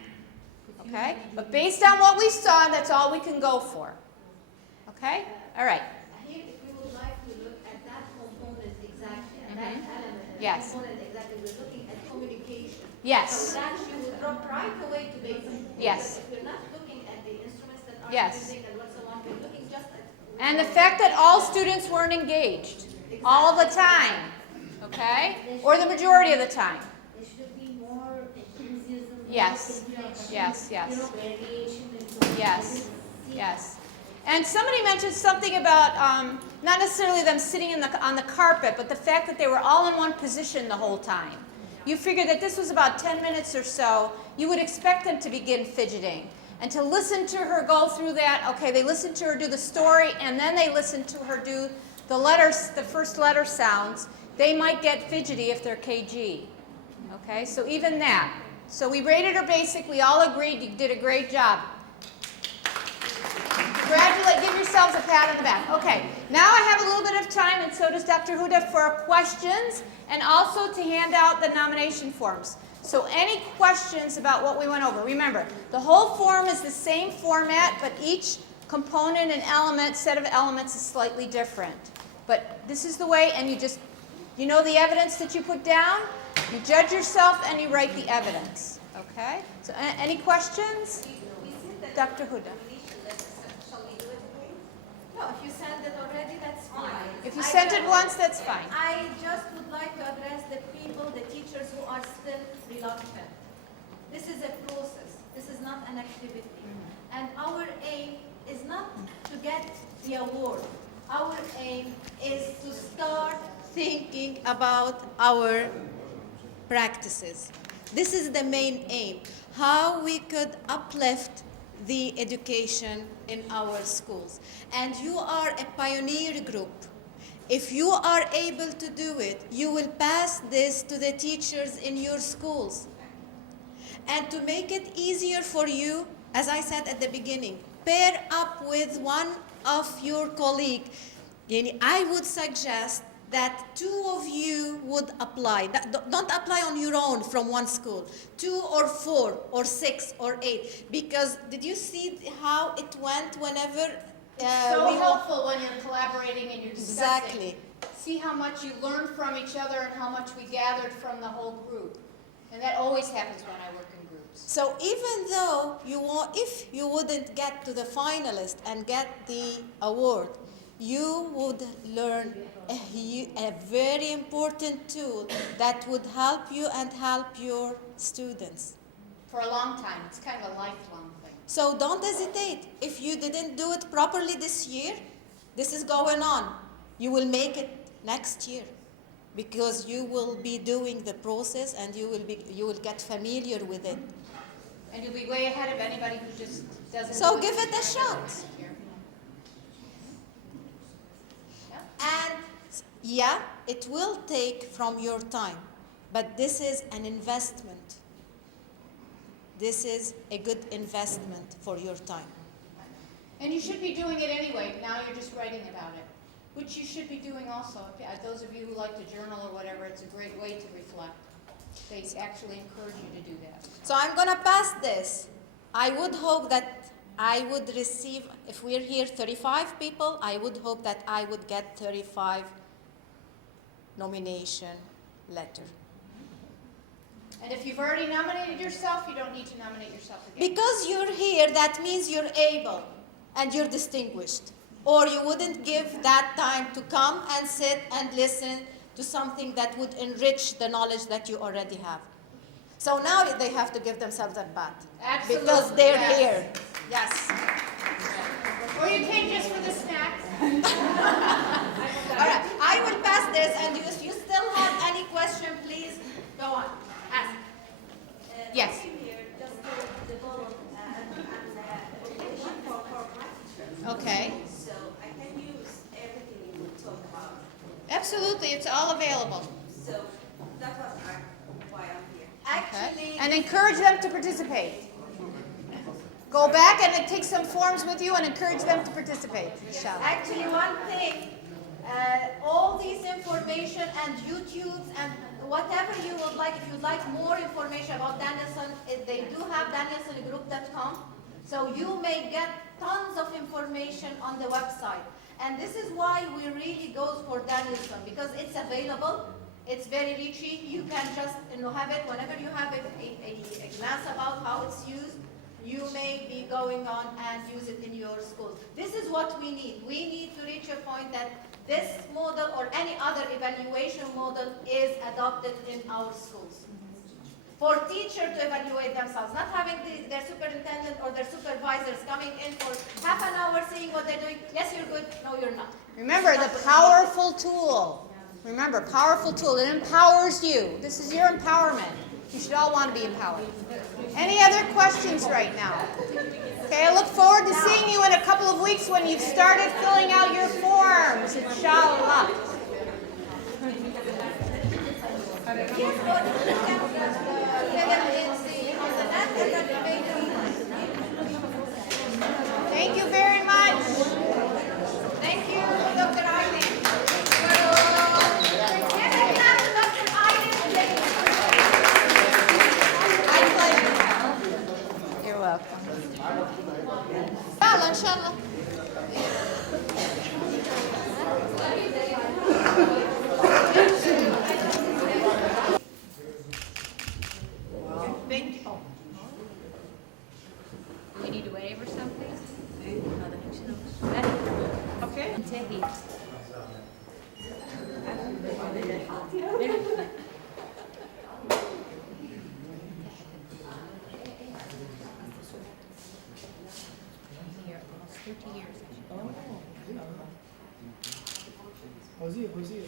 Okay? But based on what we saw, that's all we can go for. Okay? All right. Here, if we would like to look at that component exactly, at that element, and Yes. that component exactly, we're looking at communication. Yes. So that she would drop right away to basic. Yes. If we're not looking at the instruments that are Yes. music and what so on, we're looking just at. And the fact that all students weren't engaged all the time. Okay? Or the majority of the time. There should be more enthusiasm. Yes. Interaction, Yes, yes. Variation. Yes. Yes. And somebody mentioned something about not necessarily them sitting on the carpet, but the fact that they were all in one position the whole time. You figure that this was about 10 minutes or so, you would expect them to begin fidgeting. And to listen to her go through that, okay, they listened to her do the story, and then they listened to her do the letters, the first letter sounds. They might get fidgety if they're KG. Okay, so even that. So we rated her basic, we all agreed you did a great job. Congratulate, give yourselves a pat on the back. Okay, now I have a little bit of time, and so does Dr. Huda, for questions, and also to hand out the nomination forms. So any questions about what we went over? Remember, the whole form is the same format, but each component and element, set of elements is slightly different. But this is the way, and you know the evidence that you put down, you judge yourself, and you write the evidence. Okay? So any questions? Dr. Huda. No, if you send it already, that's fine. If you sent it once, that's fine. I just would like to address the people, the teachers who are still reluctant. This is a process. This is not an activity. And our aim is not to get the award. Our aim is to start thinking about our practices. This is the main aim. How we could uplift the education in our schools. And you are a pioneer group. If you are able to do it, you will pass this to the teachers in your schools. And to make it easier for you, as I said at the beginning, pair up with one of your colleagues. I would suggest that two of you would apply. Don't apply on your own from one school. 2 or 4 or 6 or 8. Because did you see how it went whenever So helpful when you're collaborating and you're discussing. Exactly. See how much you learned from each other and how much we gathered from the whole group. And that always happens when I work in groups. So even though if you wouldn't get to the finalist and get the award, you would learn a very important tool that would help you and help your students. For a long time. It's kind of a lifelong thing. So don't hesitate. If you didn't do it properly this year, this is going on. You will make it next year because you will be doing the process and you will get familiar with it. And you'll be way ahead of anybody who just doesn't So do give it a shot. And yeah, it will take from your time, but this is an investment. This is a good investment for your time. And you should be doing it anyway. Now you're just writing about it, which you should be doing also. Those of you who like to journal or whatever, it's a great way to reflect. They actually encourage you to do that. So I'm going to pass this. I would hope that I would receive, if we're here 35 people, I would hope that I would get 35 nomination letter. And if you've already nominated yourself, you don't need to nominate yourself again. Because you're here, that means you're able and you're distinguished. Or you wouldn't give that time to come and sit and listen to something that would enrich the knowledge that you already have. So now they have to give themselves a pat. Absolutely. Because they're Yes. here. Yes. Or you came just for the snacks. All right, I will pass this, and if you still have any question, please go on. Ask. Yes. Here, just to develop an application for practice. Okay. So I can use everything you would talk about. Absolutely, it's all available. So that was why I'm here. Actually, And encourage them to participate. Go back and take some forms with you and encourage them to participate. Inshallah. actually, one thing, all these information and YouTubes and whatever you would like, if you'd like more information about Danielson, they do have danielsongroup.com. So you may get tons of information on the website. And this is why we really go for Danielson, because it's available. It's very reachy. You can just have it whenever you have a class about how it's used. You may be going on and use it in your school. This is what we need. We need to reach a point that this model or any other evaluation model is adopted in our schools. For teachers to evaluate themselves, not having their superintendent or their supervisors coming in for half an hour seeing what they're doing. Yes, you're good. No, you're not. Remember the powerful tool. Remember, powerful tool. It empowers you. This is your empowerment. You should all want to be empowered. Any other questions right now? Okay, I look forward to seeing you in a couple of weeks when you've started filling out your forms, inshallah. Thank you very much. Thank you, Dr. Eileen. Give a clap to Dr. Eileen. My pleasure. You're welcome. Inshallah, inshallah. Thank you. You need to wave or something? Okay. Here, almost 30 years. José.